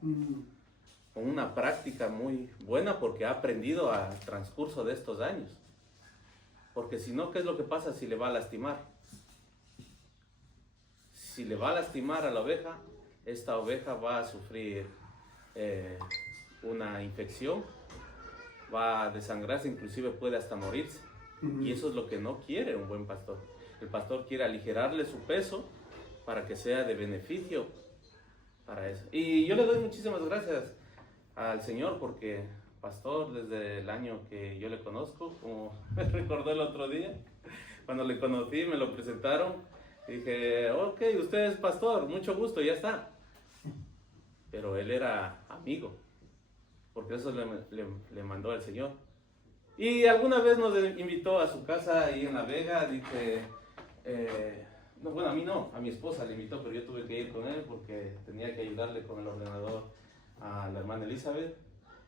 con una práctica muy buena porque ha aprendido al transcurso de estos años. Porque si no, ¿qué es lo que pasa si le va a lastimar? Si le va a lastimar a la oveja, esta oveja va a sufrir una infección, va a desangrarse, inclusive puede hasta morirse. Y eso es lo que no quiere un buen pastor. El pastor quiere aligerarle su peso para que sea de beneficio para eso. Y yo le doy muchísimas gracias al Señor porque, pastor, desde el año que yo le conozco, como me recordó el otro día, cuando le conocí, me lo presentaron, dije, ok, usted es pastor, mucho gusto, ya está. Pero él era amigo, porque eso le mandó el Señor. Y alguna vez nos invitó a su casa ahí en La Vega, dije, no, bueno, a mí no, a mi esposa le invitó, pero yo tuve que ir con él porque tenía que ayudarle con el ordenador a la hermana Elizabeth,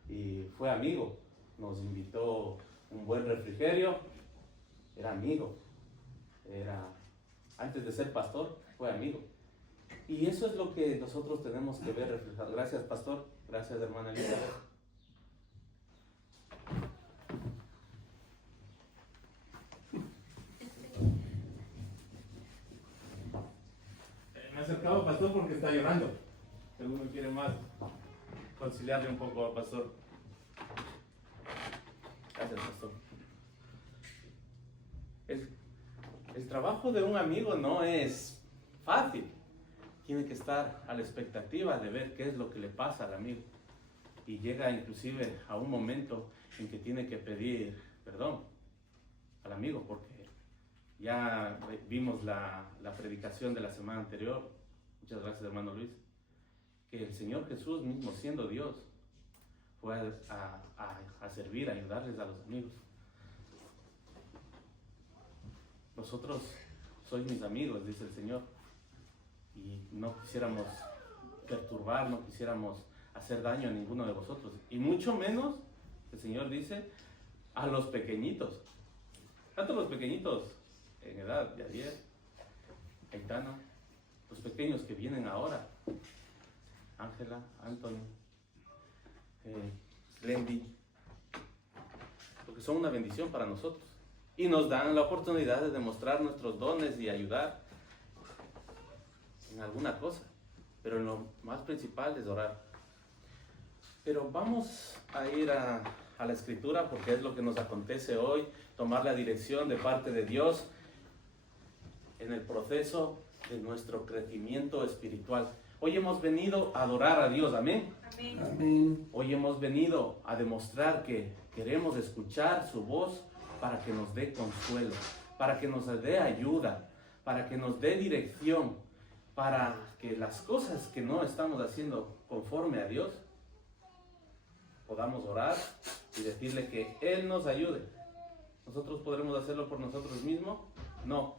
y fue amigo, nos invitó un buen refrigerio, era amigo, antes de ser pastor, fue amigo. Y eso es lo que nosotros tenemos que ver reflejado. Gracias, pastor, gracias, hermana Elizabeth. Me he acercado, pastor, porque está llorando. Si alguno quiere más, conciliarle un poco al pastor. Gracias, pastor. El trabajo de un amigo no es fácil. Tiene que estar a la expectativa de ver qué es lo que le pasa al amigo. Y llega inclusive a un momento en que tiene que pedir perdón al amigo, porque ya vimos la predicación de la semana anterior. Muchas gracias, hermano Luis. Que el Señor Jesús mismo, siendo Dios, fue a servir, a ayudarles a los amigos. Vosotros sois mis amigos, dice el Señor, y no quisiéramos perturbar, no quisiéramos hacer daño a ninguno de vosotros, y mucho menos, el Señor dice, a los pequeñitos, tanto los pequeñitos en edad de ayer, Aitana, los pequeños que vienen ahora, Ángela, Anthony, Lendy, porque son una bendición para nosotros y nos dan la oportunidad de demostrar nuestros dones y ayudar en alguna cosa, pero lo más principal es orar. Pero vamos a ir a la escritura porque es lo que nos acontece hoy, tomar la dirección de parte de Dios en el proceso de nuestro crecimiento espiritual. Hoy hemos venido a adorar a Dios, amén. Amén. Amén. Hoy hemos venido a demostrar que queremos escuchar su voz para que nos dé consuelo, para que nos dé ayuda, para que nos dé dirección, para que las cosas que no estamos haciendo conforme a Dios, podamos orar y decirle que Él nos ayude. ¿Nosotros podremos hacerlo por nosotros mismos? No,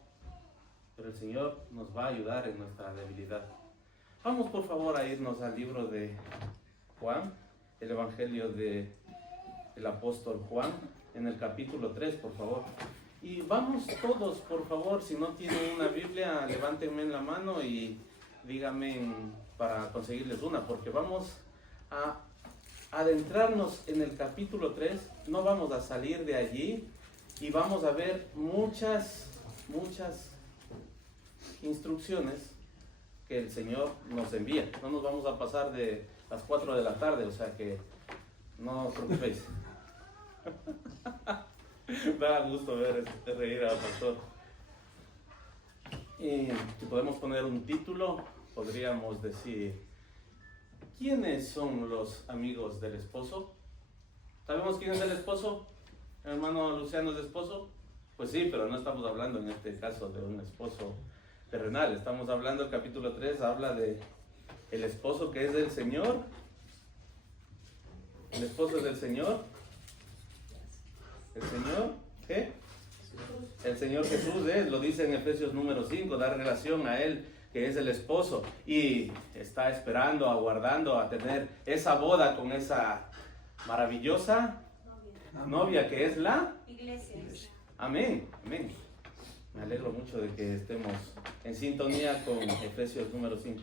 pero el Señor nos va a ayudar en nuestra debilidad. Vamos por favor a irnos al libro de Juan, el Evangelio del apóstol Juan, en el capítulo 3, por favor. Y vamos todos, por favor, si no tienen una Biblia, levántenme en la mano y díganme para conseguirles una, porque vamos a adentrarnos en el capítulo 3, no vamos a salir de allí y vamos a ver muchas instrucciones que el Señor nos envía. No nos vamos a pasar de las 4 de la tarde, o sea que no os preocupéis. Da gusto ver reír al pastor. Y si podemos poner un título, podríamos decir: ¿quiénes son los amigos del esposo? ¿Sabemos quién es el esposo? ¿El hermano Luciano es esposo? Pues sí, pero no estamos hablando en este caso de un esposo terrenal. Estamos hablando, el capítulo 3 habla de el esposo que es del Señor. El esposo es del Señor. ¿El Señor qué? El Señor Jesús lo dice en Efesios número 5, da relación a Él, que es el esposo, y está esperando, aguardando a tener esa boda con esa maravillosa novia que es la Iglesia. Amén, amén. Me alegro mucho de que estemos en sintonía con Efesios número 5.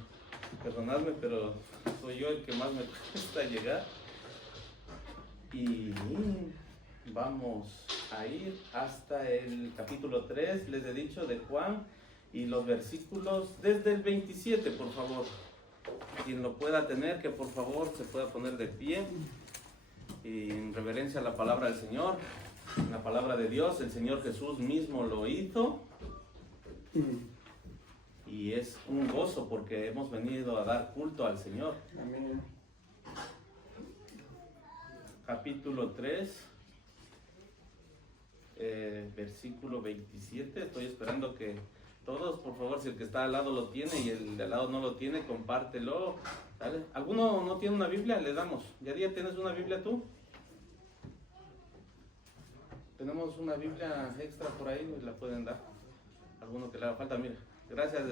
Perdonadme, pero soy yo el que más me cuesta llegar. Y vamos a ir hasta el capítulo 3, les he dicho, de Juan, y los versículos desde el 27, por favor. Quien lo pueda tener, que por favor se pueda poner de pie y en reverencia a la palabra del Señor, la palabra de Dios. El Señor Jesús mismo lo hizo y es un gozo porque hemos venido a dar culto al Señor. Amén. Capítulo 3, versículo 27. Estoy esperando que todos, por favor, si el que está al lado lo tiene y el de al lado no lo tiene, compártelo. ¿Sale? ¿Alguno no tiene una Biblia? Le damos. ¿Yadía, tienes una Biblia tú? Tenemos una Biblia extra por ahí, la pueden dar. Alguno que le haga falta, mira. Gracias,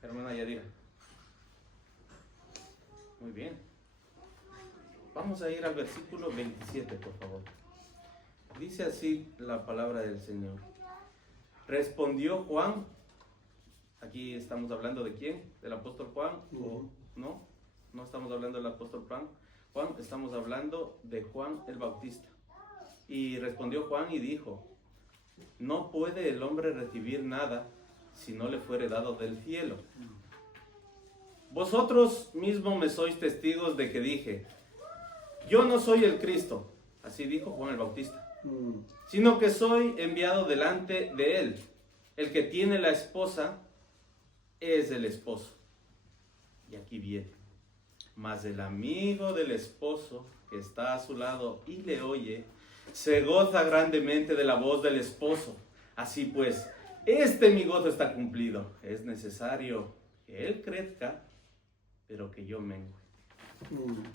hermana Yadira. Muy bien. Vamos a ir al versículo 27, por favor. Dice así la palabra del Señor. Respondió Juan. Aquí estamos hablando de quién, del apóstol Juan, o no, no estamos hablando del apóstol Juan, estamos hablando de Juan el Bautista. Y respondió Juan y dijo: no puede el hombre recibir nada si no le fuere dado del cielo. Vosotros mismos me sois testigos de que dije: yo no soy el Cristo, así dijo Juan el Bautista, sino que soy enviado delante de él. El que tiene la esposa es el esposo. Y aquí viene. Mas el amigo del esposo que está a su lado y le oye, se goza grandemente de la voz del esposo. Así pues, mi gozo está cumplido. Es necesario que él crezca, pero que yo mengue.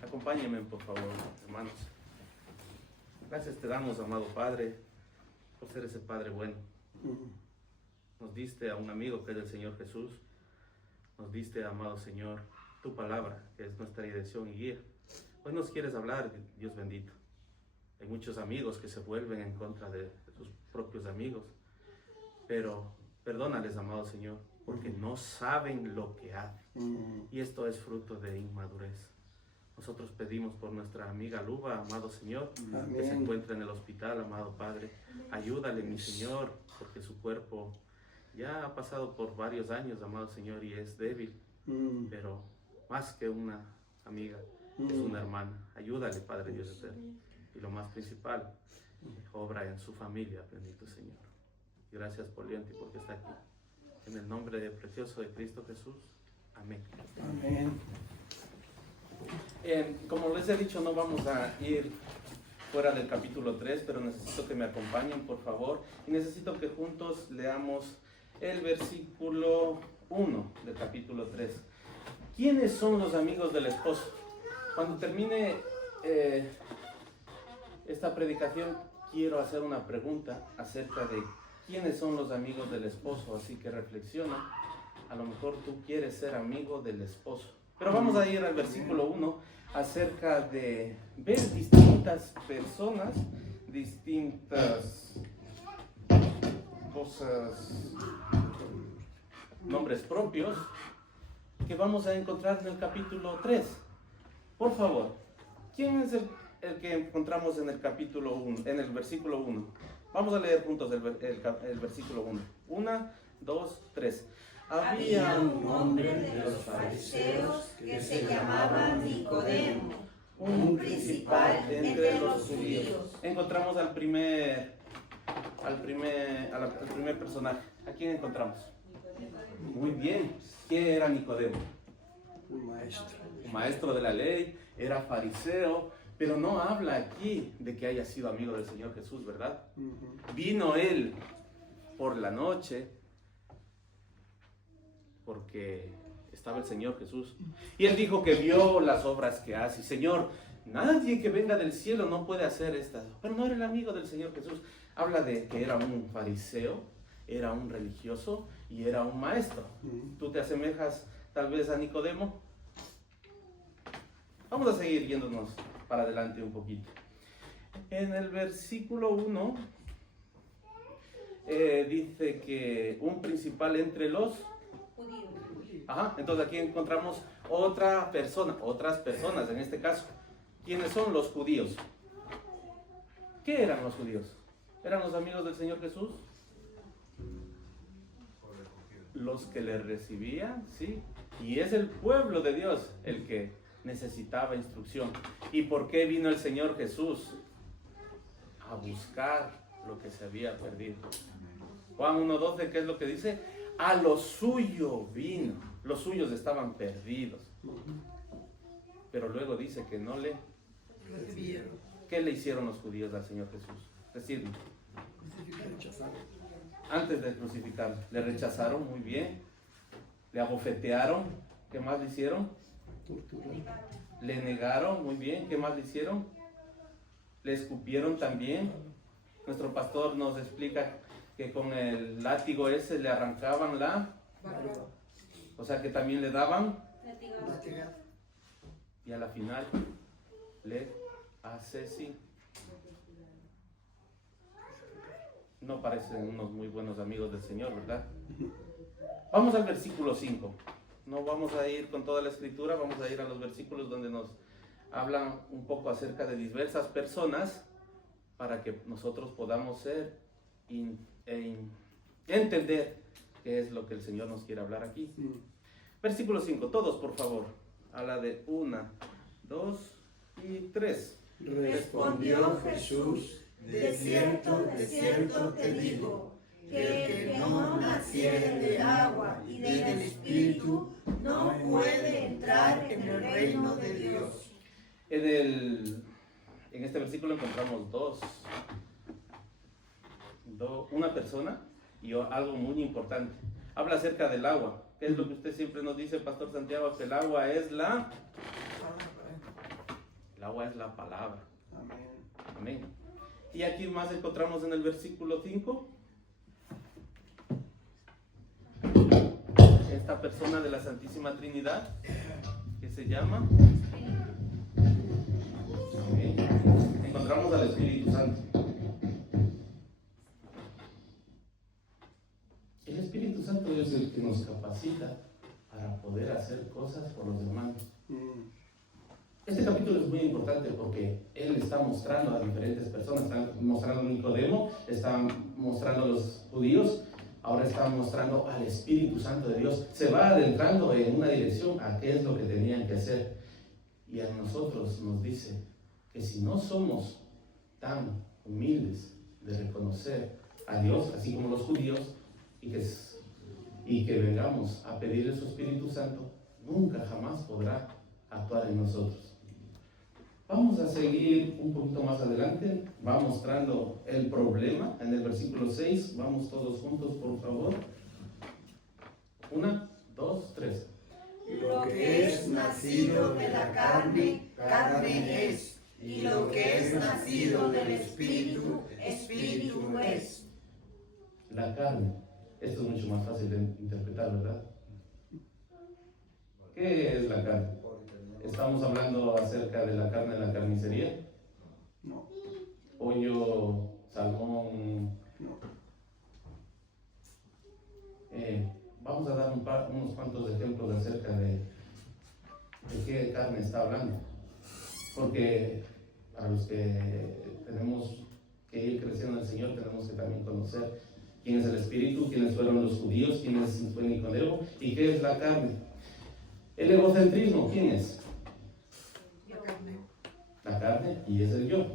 Acompáñenme, por favor, hermanos. Gracias te damos, amado Padre, por ser ese Padre bueno. Nos diste a un amigo que es el Señor Jesús. Nos diste, amado Señor, tu palabra, que es nuestra dirección y guía. Hoy nos quieres hablar, Dios bendito. Hay muchos amigos que se vuelven en contra de sus propios amigos. Pero perdónales, amado Señor, porque no saben lo que hacen. Y esto es fruto de inmadurez. Nosotros pedimos por nuestra amiga Luba, amado Señor, que se encuentra en el hospital, amado Padre. Ayúdale, mi Señor, porque su cuerpo ya ha pasado por varios años, amado Señor, y es débil. Pero más que una amiga, es una hermana. Ayúdale, Padre Dios eterno. Y lo más principal, obra en su familia, bendito Señor. Gracias por Leonti, porque está aquí. En el nombre precioso de Cristo Jesús. Amén. Amén. Como les he dicho, no vamos a ir fuera del capítulo 3, pero necesito que me acompañen, por favor. Y necesito que juntos leamos el versículo 1 del capítulo 3. ¿Quiénes son los amigos del esposo? Cuando termine esta predicación, quiero hacer una pregunta acerca de quiénes son los amigos del esposo. Así que reflexiona. A lo mejor tú quieres ser amigo del esposo. Pero vamos a ir al versículo 1 acerca de ver distintas personas, distintas cosas, nombres propios, que vamos a encontrar en el capítulo 3. Por favor, ¿quién es el que encontramos en el capítulo 1, en el versículo 1? Vamos a leer juntos el versículo 1. 1, 2, 3. Había un hombre de los fariseos que se llamaba Nicodemo, un principal entre los judíos. Encontramos al primer personaje. ¿A quién encontramos? Muy bien. ¿Quién era Nicodemo? Un maestro. Un maestro de la ley, era fariseo, pero no habla aquí de que haya sido amigo del Señor Jesús, ¿verdad? Vino él por la noche porque estaba el Señor Jesús. Y él dijo que vio las obras que hace. Señor, nadie que venga del cielo no puede hacer estas. Pero no era el amigo del Señor Jesús. Habla de que era un fariseo, era un religioso y era un maestro. ¿Tú te asemejas tal vez a Nicodemo? Vamos a seguir yéndonos para adelante un poquito. En el versículo 1 dice que un principal entre los... Judíos. Ajá, entonces aquí encontramos otras personas en este caso. ¿Quiénes son los judíos? ¿Qué eran los judíos? ¿Eran los amigos del Señor Jesús? Los que le recibían, sí. Y es el pueblo de Dios el que necesitaba instrucción. ¿Y por qué vino el Señor Jesús? A buscar lo que se había perdido. Juan 1:12, ¿qué es lo que dice? A lo suyo vino. Los suyos estaban perdidos. Pero luego dice que no le Recibieron. ¿Qué le hicieron los judíos al Señor Jesús? Decidme. Rechazaron. Antes de crucificarlo, le rechazaron, muy bien. Le abofetearon, ¿qué más le hicieron? Torturaron. Le negaron, muy bien, ¿qué más le hicieron? Le escupieron también. Nuestro pastor nos explica que con el látigo ese le arrancaban la... Barba. O sea que también le daban Latigazo. y a la final le asesinaron. No parecen unos muy buenos amigos del Señor, ¿verdad? Vamos al versículo 5. No vamos a ir con toda la escritura, vamos a ir a los versículos donde nos hablan un poco acerca de diversas personas para que nosotros podamos ser entender qué es lo que el Señor nos quiere hablar aquí. Versículo 5, todos por favor, a la de 1, 2 y 3. Respondió Jesús: de cierto te digo, que el que no naciere de agua y del Espíritu no puede entrar en el reino de Dios. En este versículo encontramos una persona y algo muy importante. Habla acerca del agua. ¿Qué es lo que usted siempre nos dice, Pastor Santiago? Que el agua es la palabra. Amén. Amén. Y aquí más encontramos en el versículo 5. Esta persona de la Santísima Trinidad, que se llama... Amén. Encontramos al Espíritu Santo. El Espíritu Santo es el que nos capacita para poder hacer cosas por los hermanos. Este capítulo es muy importante porque él está mostrando a diferentes personas. Está mostrando a Nicodemo, está mostrando a los judíos, ahora está mostrando al Espíritu Santo de Dios. Se va adentrando en una dirección a qué es lo que tenían que hacer. Y a nosotros nos dice que si no somos tan humildes de reconocer a Dios, así como los judíos, y que vengamos a pedirle su Espíritu Santo, nunca jamás podrá actuar en nosotros. Vamos a seguir un poquito más adelante, va mostrando el problema en el versículo 6, vamos todos juntos por favor. 1, 2, 3. Lo que es nacido de la carne, carne es, y lo que es nacido del Espíritu, Espíritu es. La carne, esto es mucho más fácil de interpretar, ¿verdad? ¿Qué es la carne? ¿Estamos hablando acerca de la carne de la carnicería? No. Pollo, salmón. No. Vamos a dar unos cuantos ejemplos acerca de qué carne está hablando. Porque para los que tenemos que ir creciendo en el Señor, tenemos que también conocer quién es el Espíritu, quiénes fueron los judíos, quién fue Nicodemo y qué es la carne. El egocentrismo, ¿quién es? La carne, y es el yo.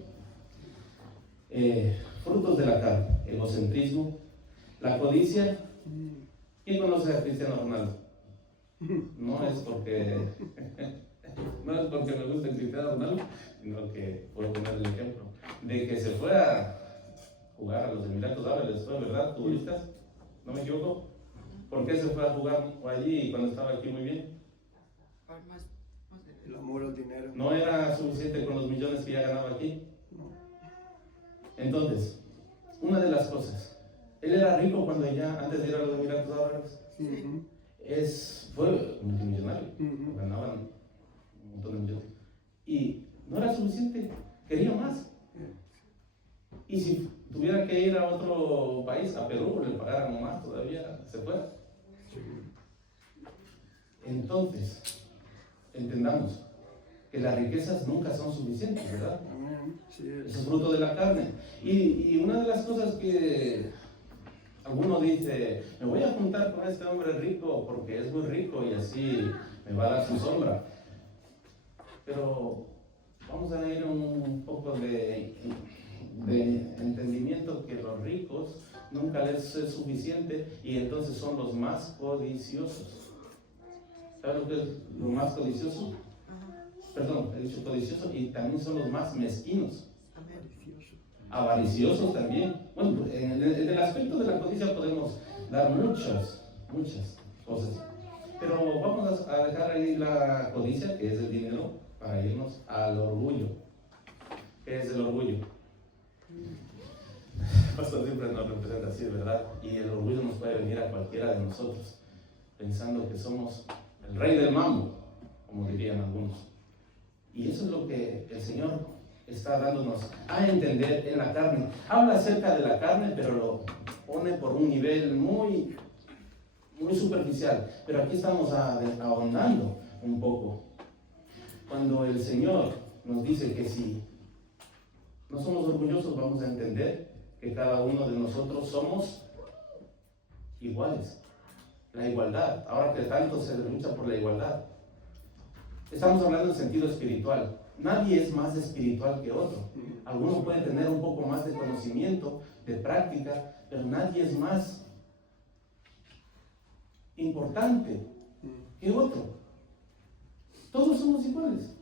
Frutos de la carne, egocentrismo, la codicia. ¿Quién conoce a Cristiano Ronaldo? No es porque me gusta Cristiano Ronaldo, sino que puedo poner el ejemplo de que se fue a jugar a los Emiratos Árabes, ¿fue verdad? ¿Turistas? ¿No me equivoco? ¿Por qué se fue a jugar allí cuando estaba aquí muy bien? El amor al dinero. ¿No era suficiente con los millones que ya ganaba aquí? No. Entonces, una de las cosas, él era rico cuando antes de ir a los Emiratos Árabes, fue multimillonario, ganaban un montón de millones. Y no era suficiente, quería más. Y si tuviera que ir a otro país, a Perú, le pagaran más todavía, se fue. Entonces, entendamos que las riquezas nunca son suficientes, ¿verdad? Amén. Sí Eso es. es fruto de la carne. Y una de las cosas que alguno dice, me voy a juntar con este hombre rico porque es muy rico y así me va a dar su sombra. Pero vamos a ir un poco de entendimiento que los ricos nunca les es suficiente y entonces son los más codiciosos. ¿Sabes lo que es lo más codicioso? Perdón, he dicho codicioso, y también son los más mezquinos. Avariciosos también. Bueno, en el aspecto de la codicia podemos dar muchas cosas. Pero vamos a dejar ahí la codicia, que es el dinero, para irnos al orgullo. ¿Qué es el orgullo? El pastor siempre nos representa así, ¿verdad? Y el orgullo nos puede venir a cualquiera de nosotros, pensando que somos el rey del mambo, como dirían algunos. Y eso es lo que el Señor está dándonos a entender en la carne. Habla acerca de la carne, pero lo pone por un nivel muy superficial. Pero aquí estamos ahondando un poco. Cuando el Señor nos dice que si no somos orgullosos, vamos a entender que cada uno de nosotros somos iguales. La igualdad, ahora que tanto se lucha por la igualdad. Estamos hablando en sentido espiritual. Nadie es más espiritual que otro. Algunos pueden tener un poco más de conocimiento, de práctica, pero nadie es más importante que otro. Todos somos iguales.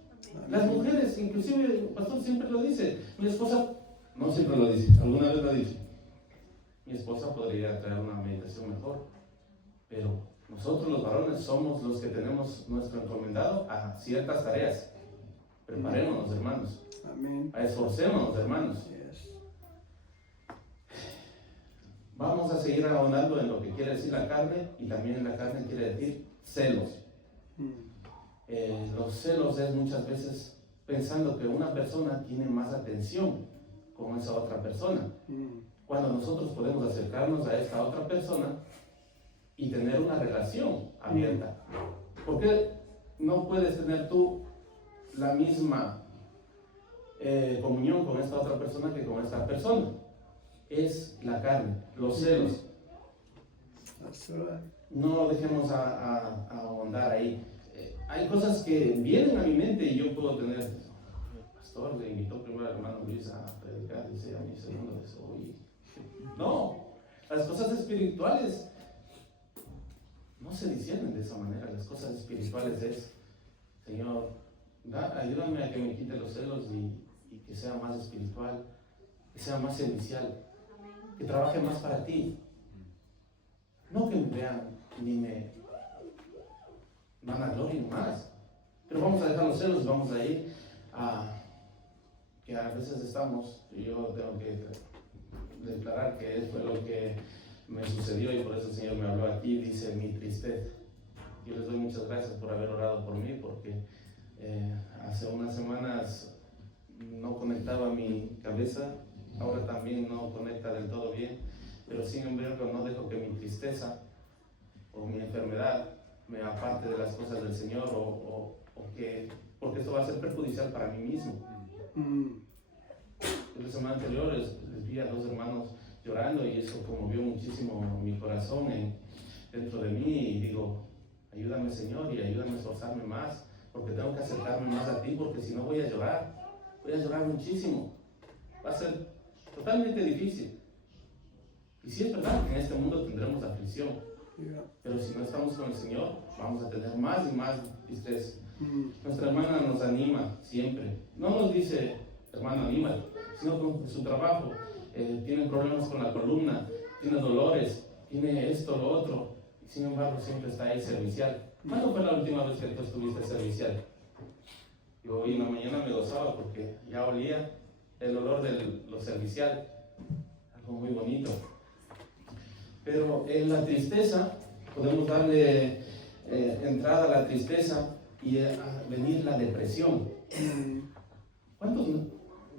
Las mujeres, inclusive el pastor siempre lo dice. Mi esposa, no siempre lo dice, alguna vez lo ha dicho. Mi esposa podría traer una meditación mejor, pero nosotros los varones somos los que tenemos nuestro encomendado a ciertas tareas. Preparémonos, hermanos. Amén. Esforcémonos, hermanos. Yes. Vamos a seguir ahondando en lo que quiere decir la carne, y también la carne quiere decir celos. Los celos es muchas veces pensando que una persona tiene más atención con esa otra persona, cuando nosotros podemos acercarnos a esta otra persona y tener una relación abierta. ¿Por qué no puedes tener tú la misma comunión con esta otra persona que con esta persona? Es la carne, los celos. That's right. No dejemos a ahondar ahí. Hay cosas que vienen a mi mente y yo puedo tener. El pastor le invitó primero al hermano Luis a predicar, dice a mí segundo eso. No, las cosas espirituales no se disciernen de esa manera. Las cosas espirituales es, Señor, ayúdame a que me quite los celos y que sea más espiritual, que sea más servicial, que trabaje más para ti. No que me vean ni me vanaglorien más. Pero vamos a dejar los celos, vamos a ir a que a veces estamos, y yo tengo que declarar que fue lo que me sucedió y por eso el Señor me habló aquí, dice mi tristeza. Yo les doy muchas gracias por haber orado por mí, porque hace unas semanas no conectaba mi cabeza, ahora también no conecta del todo bien, pero sin embargo no dejo que mi tristeza o mi enfermedad me aparte de las cosas del Señor porque esto va a ser perjudicial para mí mismo. La semana anterior les vi a dos hermanos llorando y eso conmovió muchísimo mi corazón dentro de mí, y digo, ayúdame Señor y ayúdame a esforzarme más, porque tengo que acercarme más a ti, porque si no voy a llorar muchísimo, va a ser totalmente difícil. Y sí es verdad que en este mundo tendremos aflicción, pero si no estamos con el Señor vamos a tener más y más tristeza. Nuestra hermana nos anima siempre, no nos dice hermano anímate, sino con su trabajo. Tiene problemas con la columna, tiene dolores, tiene esto, lo otro, y sin embargo siempre está ahí servicial. ¿Cuándo fue la última vez que tú estuviste servicial? Yo hoy en la mañana me gozaba porque ya olía el olor de lo servicial, algo muy bonito. Pero en la tristeza podemos darle entrada a la tristeza y a venir la depresión. ¿Cuántos?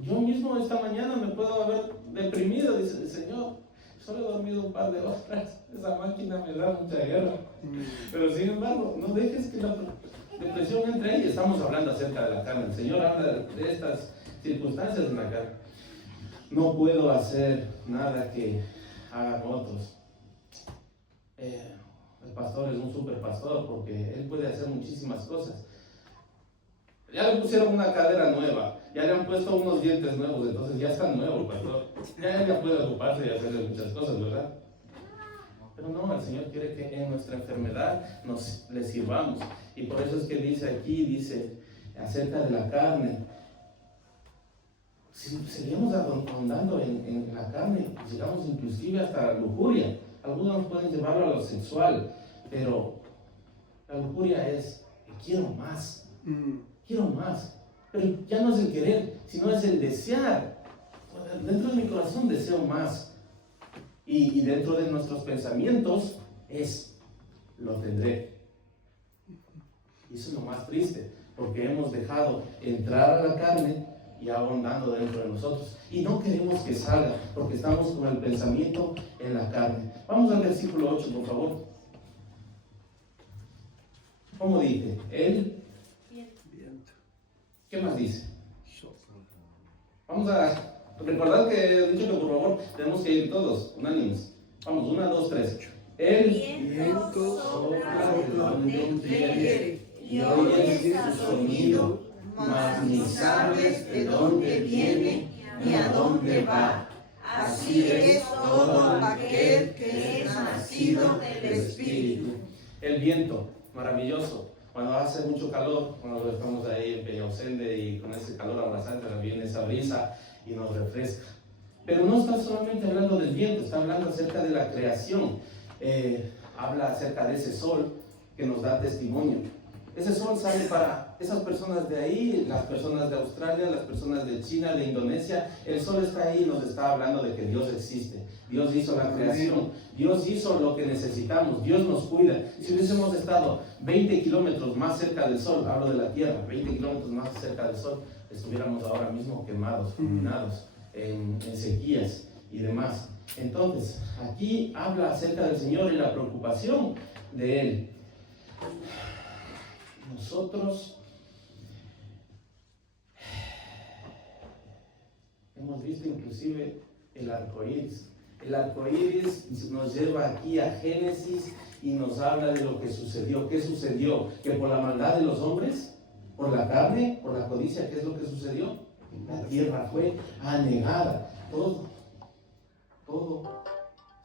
Yo mismo esta mañana me puedo haber deprimido, dice el Señor. Solo he dormido un par de horas, esa máquina me da mucha guerra. Pero sin embargo, no dejes que depresión entra ahí. Estamos hablando acerca de la carne. El Señor habla de estas circunstancias en la carne. No puedo hacer nada que hagan otros. El pastor es un super pastor porque él puede hacer muchísimas cosas. Ya le pusieron una cadera nueva, ya le han puesto unos dientes nuevos, entonces ya está nuevo el pastor. Ya puede ocuparse y hacerle muchas cosas, ¿verdad? Pero no, el Señor quiere que en nuestra enfermedad le sirvamos. Y por eso es que dice acerca de la carne. Si seguimos ahondando en la carne, llegamos inclusive hasta la lujuria. Algunos pueden llevarlo a lo sexual, pero la lujuria es que quiero más. Quiero más, pero ya no es el querer, sino es el desear. Dentro de mi corazón deseo más. Y dentro de nuestros pensamientos lo tendré. Y eso es lo más triste, porque hemos dejado entrar a la carne y abondando dentro de nosotros. Y no queremos que salga, porque estamos con el pensamiento en la carne. Vamos al versículo 8, por favor. ¿Cómo dice? ¿Qué más dice? Vamos a recordar que he dicho que por favor tenemos que ir todos, unánimes. Vamos, 1, 2, 3. El viento sopla de donde quiere y oyes su sonido, mas ni sabes de dónde viene ni a dónde va. Así es todo aquel que es nacido del Espíritu. El viento, maravilloso. Cuando hace mucho calor, cuando estamos ahí en Peñausende y con ese calor abrasante, viene esa brisa y nos refresca. Pero no está solamente hablando del viento, está hablando acerca de la creación. Habla acerca de ese sol que nos da testimonio. Ese sol sale para esas personas de ahí, las personas de Australia, las personas de China, de Indonesia. El sol está ahí y nos está hablando de que Dios existe. Dios hizo la creación, Dios hizo lo que necesitamos, Dios nos cuida. Si hubiésemos estado 20 kilómetros más cerca del sol, hablo de la tierra, 20 kilómetros más cerca del sol, estuviéramos ahora mismo quemados, fulminados, en sequías y demás. Entonces, aquí habla acerca del Señor y la preocupación de Él. Nosotros hemos visto inclusive el arco iris. El arco iris nos lleva aquí a Génesis y nos habla de lo que sucedió. ¿Qué sucedió? Que por la maldad de los hombres, por la carne, por la codicia, ¿qué es lo que sucedió? La tierra fue anegada. Todo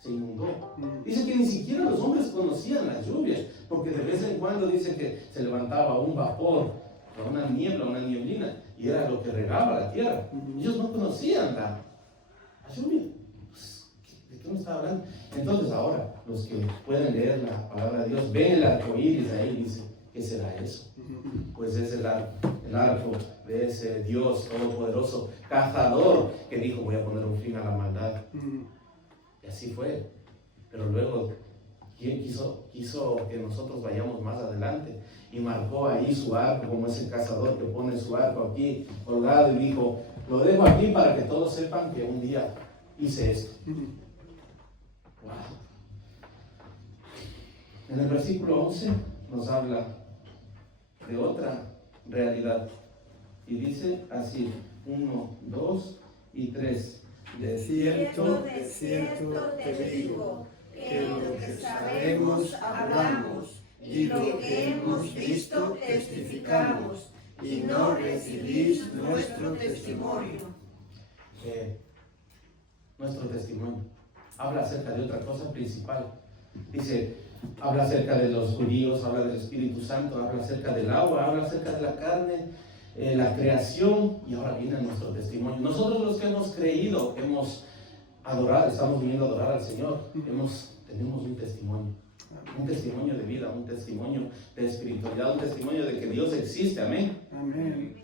se inundó. Dice que ni siquiera los hombres conocían las lluvias, porque de vez en cuando dice que se levantaba un vapor, una niebla, una nieblina, y era lo que regaba la tierra. Ellos no conocían la lluvia. ¿De qué me estaba hablando? Entonces ahora, los que pueden leer la palabra de Dios, ven el arco iris ahí, dice, ¿qué será eso? Pues es el arco de ese Dios todopoderoso, cazador, que dijo, voy a poner un fin a la maldad. Y así fue. Pero luego, ¿quién quiso que nosotros vayamos más adelante? Y marcó ahí su arco, como ese cazador que pone su arco aquí colgado y dijo, lo dejo aquí para que todos sepan que un día hice esto. Wow. En el versículo 11 nos habla de otra realidad. Y dice así, 1, 2 y 3. De cierto te digo, que lo que sabemos hablamos, y lo que hemos visto testificamos, y no recibís nuestro testimonio. Nuestro testimonio habla acerca de otra cosa principal. Dice, habla acerca de los judíos, habla del Espíritu Santo, habla acerca del agua, habla acerca de la carne, la creación, y ahora viene nuestro testimonio. Nosotros los que hemos creído, hemos adorado, estamos viniendo a adorar al Señor, tenemos un testimonio de vida, un testimonio de espiritualidad, un testimonio de que Dios existe. Amén. Amén.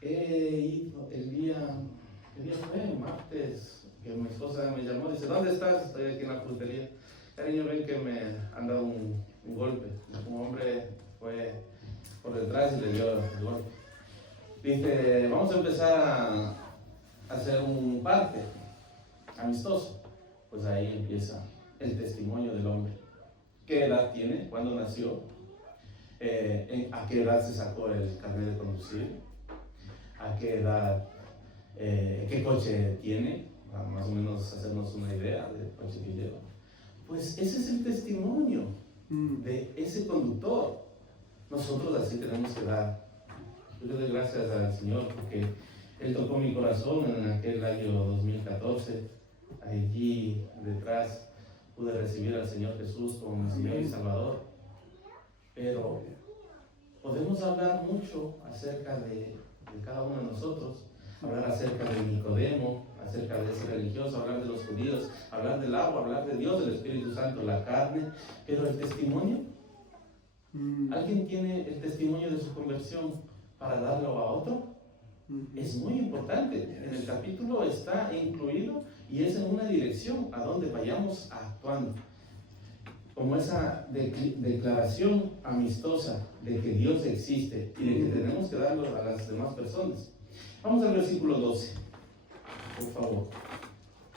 El día fue martes, que mi esposa me llamó, dice, ¿dónde estás? Estoy aquí en la frutería. Cariño, ven que me han dado un golpe. Un hombre fue por detrás y le dio el golpe. Dice, vamos a empezar a hacer un parte amistoso. Pues ahí empieza el testimonio del hombre. ¿Qué edad tiene? ¿Cuándo nació? a qué edad se sacó el carnet de conducir, a qué edad, qué coche tiene, para más o menos hacernos una idea del coche que lleva. Pues ese es el testimonio de ese conductor. Nosotros así tenemos que dar. Yo le doy gracias al Señor porque Él tocó mi corazón en aquel año 2014. Allí detrás pude recibir al Señor Jesús como mi Señor y Salvador. Pero podemos hablar mucho acerca de cada uno de nosotros, hablar acerca de Nicodemo, acerca de ese religioso, hablar de los judíos, hablar del agua, hablar de Dios, del Espíritu Santo, la carne, pero el testimonio. ¿Alguien tiene el testimonio de su conversión para darlo a otro? Es muy importante. En el capítulo está incluido y es en una dirección a donde vayamos actuando. Como esa declaración amistosa de que Dios existe y de que tenemos que darlo a las demás personas. Vamos al versículo 12, por favor.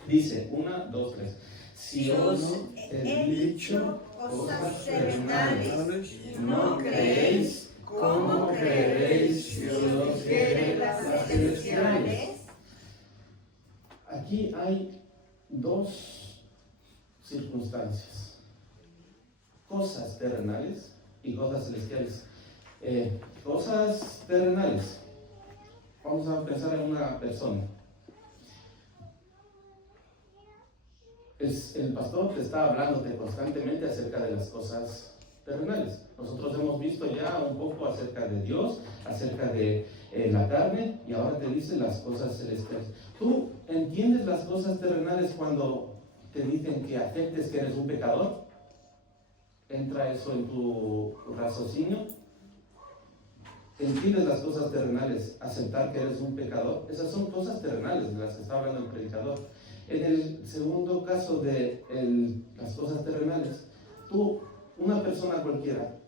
Dice, 1, 2, 3. Si os he dicho cosas terrenales y no creéis, ¿cómo creeréis si os dijere las celestiales? Aquí hay dos circunstancias: cosas terrenales y cosas celestiales. Cosas terrenales. Vamos a pensar en una persona. El pastor te está hablándote constantemente acerca de las cosas terrenales. Nosotros hemos visto ya un poco acerca de Dios, acerca de la carne, y ahora te dice las cosas celestiales. ¿Tú entiendes las cosas terrenales cuando te dicen que aceptes que eres un pecador? ¿Entra eso en tu raciocinio? ¿Entiendes las cosas terrenales? Aceptar que eres un pecador. Esas son cosas terrenales de las que está hablando el predicador. En el segundo caso de las cosas terrenales, tú, una persona cualquiera,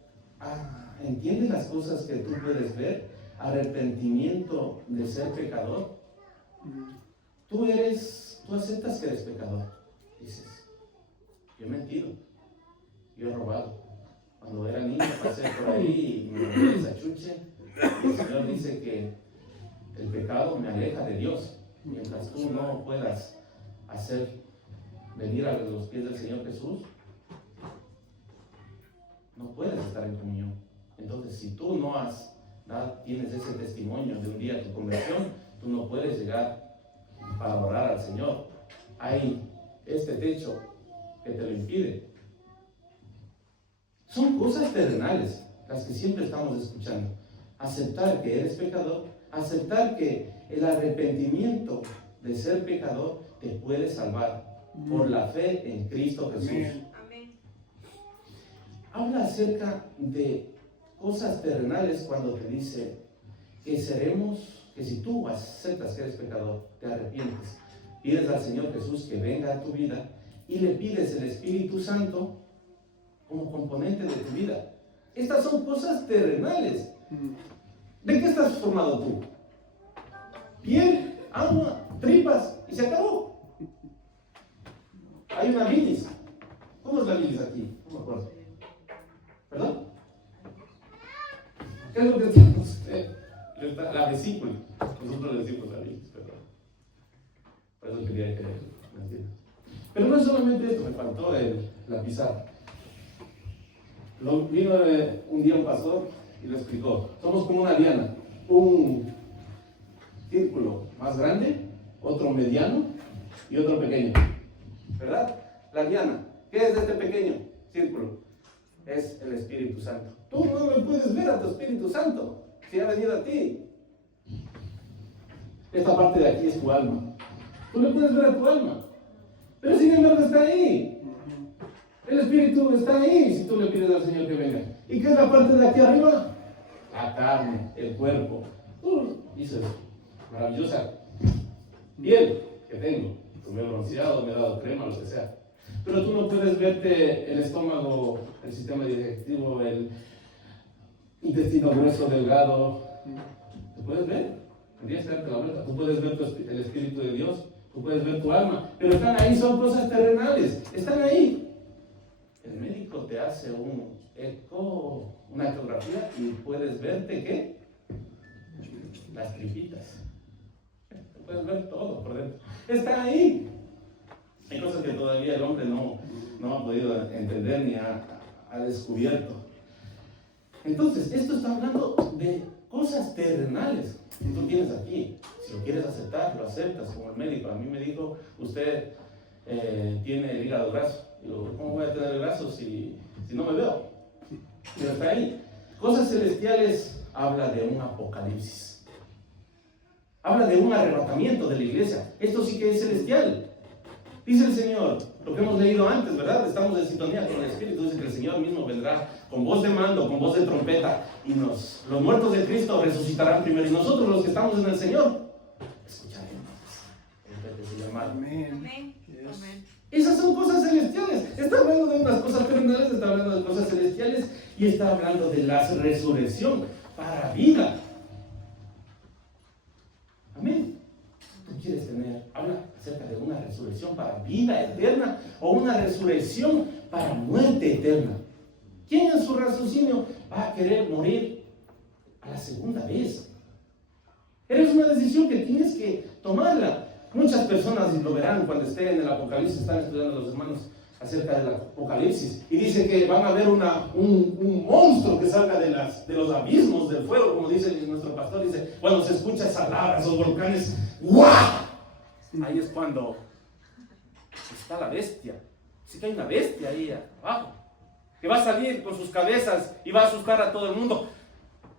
¿entiendes las cosas que tú puedes ver? Arrepentimiento de ser pecador. Tú aceptas que eres pecador. Dices, yo he mentido, yo he robado. Cuando era niño pasé por ahí y me robé esa chuche. El Señor dice que el pecado me aleja de Dios. Mientras tú no puedas hacer venir a los pies del Señor Jesús, no puedes estar en comunión. Entonces, si tú no tienes ese testimonio de un día de tu conversión, tú no puedes llegar para orar al Señor. Hay este techo que te lo impide. Son cosas terrenales las que siempre estamos escuchando. Aceptar que eres pecador, aceptar que el arrepentimiento de ser pecador te puede salvar por la fe en Cristo Jesús. Amén. Habla acerca de cosas terrenales cuando te dice que si tú aceptas que eres pecador, te arrepientes, pides al Señor Jesús que venga a tu vida y le pides el Espíritu Santo como componente de tu vida. Estas son cosas terrenales. ¿De qué estás formado tú? Piel, agua, tripas, y se acabó. Hay una bilis. ¿Cómo es la bilis aquí? No me acuerdo. ¿Perdón? ¿Qué es lo que decimos? La vesícula. Nosotros le decimos la bilis, perdón. Por eso quería que me entiendan. Pero no es solamente esto, me faltó la pizarra. Vino un día un pastor y lo explicó. Somos como una diana, un círculo más grande, otro mediano y otro pequeño, ¿verdad? La diana, ¿qué es este pequeño círculo? Es el Espíritu Santo. Tú no le puedes ver a tu Espíritu Santo si ha venido a ti. Esta parte de aquí es tu alma. Tú le puedes ver a tu alma, pero sin embargo está ahí. El Espíritu está ahí si tú le pides al Señor que venga. ¿Y qué es la parte de aquí arriba? La carne, el cuerpo. Tú dices, maravillosa piel que tengo. Me he bronceado, me he dado crema, lo que sea. Pero tú no puedes verte el estómago, el sistema digestivo, el intestino grueso, delgado. ¿Te puedes ver? Tendrías que darte la vuelta. Tú puedes ver el Espíritu de Dios, tú puedes ver tu alma. Pero están ahí, son cosas terrenales. Están ahí. El médico te hace un eco una ecografía y puedes verte, ¿qué? Las tripitas. Puedes ver todo por dentro. Está ahí. Hay cosas que todavía el hombre no ha podido entender ni ha descubierto. Entonces, esto está hablando de cosas terrenales que tú tienes aquí. Si lo quieres aceptar, lo aceptas, como el médico. A mí me dijo, usted tiene el hígado graso. Digo, ¿cómo voy a tener el graso si no me veo? Pero está ahí. Cosas celestiales habla de un apocalipsis. Habla de un arrebatamiento de la iglesia. Esto sí que es celestial. Dice el Señor, lo que hemos leído antes, ¿verdad? Estamos en sintonía con el Espíritu. Dice que el Señor mismo vendrá con voz de mando, con voz de trompeta, y los muertos de Cristo resucitarán primero. Y nosotros, los que estamos en el Señor, escucharemos. Amén. Amén. Yes. Amén. Esas son cosas celestiales. Está hablando de unas cosas terrenales, está hablando de cosas celestiales y está hablando de la resurrección para vida. Amén. Tú quieres habla acerca de una resurrección para vida eterna o una resurrección para muerte eterna. ¿Quién en su raciocinio va a querer morir a la segunda vez? Es una decisión que tienes que tomarla. Muchas personas, y lo verán cuando estén en el Apocalipsis, están estudiando los hermanos acerca del Apocalipsis, y dicen que van a ver un monstruo que salga de los abismos del fuego, como dice nuestro pastor, dice, cuando se escucha esas lavas o volcanes, ¡guau! Ahí es cuando está la bestia. Sí que hay una bestia ahí abajo, que va a salir con sus cabezas y va a asustar a todo el mundo,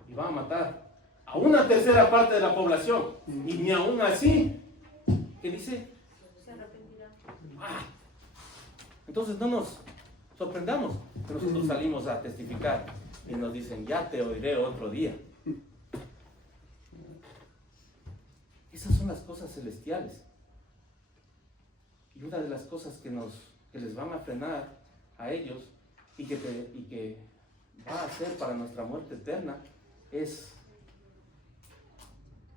y va a matar a una tercera parte de la población, y ni aún así, ¿qué dice? Se arrepentirá. Entonces no nos sorprendamos que nosotros salimos a testificar y nos dicen, ya te oiré otro día. Esas son las cosas celestiales. Y una de las cosas que les van a frenar a ellos y que va a ser para nuestra muerte eterna es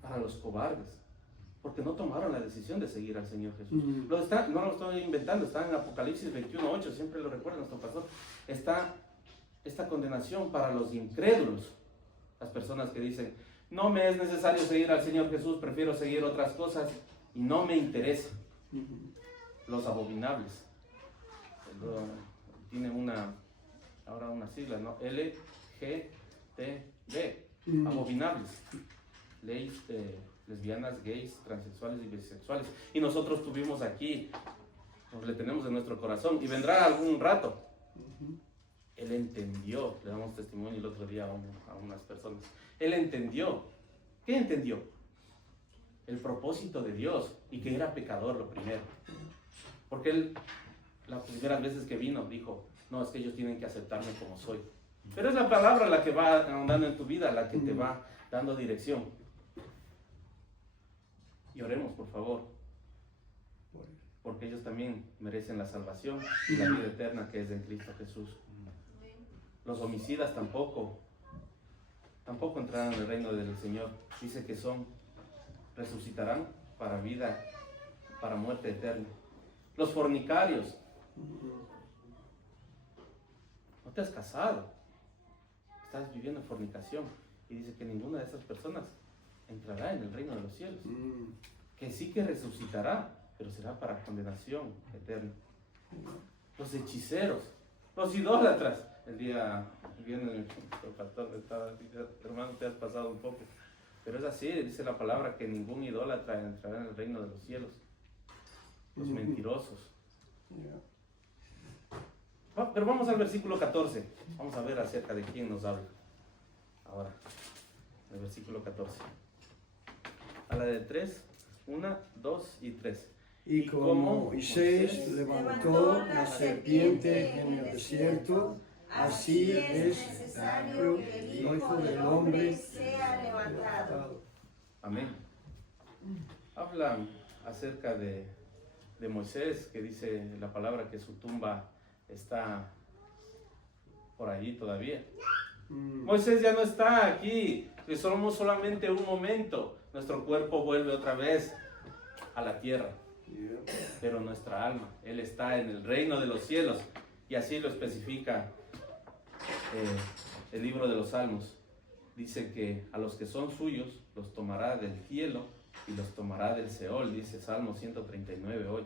para los cobardes. Porque no tomaron la decisión de seguir al Señor Jesús. No lo estoy inventando, está en Apocalipsis 21:8, siempre lo recuerda nuestro pastor. Está esta condenación para los incrédulos, las personas que dicen, no me es necesario seguir al Señor Jesús, prefiero seguir otras cosas y no me interesa. Los abominables. Tiene ahora una sigla, ¿no? LGTB, abominables. Leyes lesbianas, gays, transexuales y bisexuales. Y nosotros tuvimos aquí, nos le tenemos en nuestro corazón, y vendrá algún rato. Él entendió, le damos testimonio el otro día a unas personas. Él entendió. ¿Qué entendió? El propósito de Dios y que era pecador lo primero. Porque él, las primeras veces que vino, dijo, no, es que ellos tienen que aceptarme como soy. Pero es la palabra la que va andando en tu vida, la que te va dando dirección. Y oremos, por favor, porque ellos también merecen la salvación y la vida eterna que es en Cristo Jesús. Los homicidas tampoco entrarán en el reino del Señor. Dice que resucitarán para vida, para muerte eterna. Los fornicarios. No te has casado, estás viviendo en fornicación, y dice que ninguna de esas personas entrará en el reino de los cielos. Que sí que resucitará, pero será para condenación eterna. Los hechiceros, los idólatras. El día viene el pastor, hermano, te has pasado un poco, pero es así, dice la palabra que ningún idólatra entrará en el reino de los cielos. Los mentirosos. Pero vamos al versículo 14. Vamos a ver acerca de quién nos habla ahora. El versículo 14. Habla de 3, 1, 2 y 3. Y como Moisés levantó la serpiente en el desierto, así es necesario que el Hijo del Hombre sea levantado. Amén. Hablan acerca de Moisés, que dice la palabra que su tumba está por allí todavía. Moisés ya no está aquí, que somos solamente un momento. Nuestro cuerpo vuelve otra vez a la tierra, pero nuestra alma, Él está en el reino de los cielos, y así lo especifica el libro de los Salmos. Dice que a los que son suyos los tomará del cielo y los tomará del Seol, dice Salmo 139:8.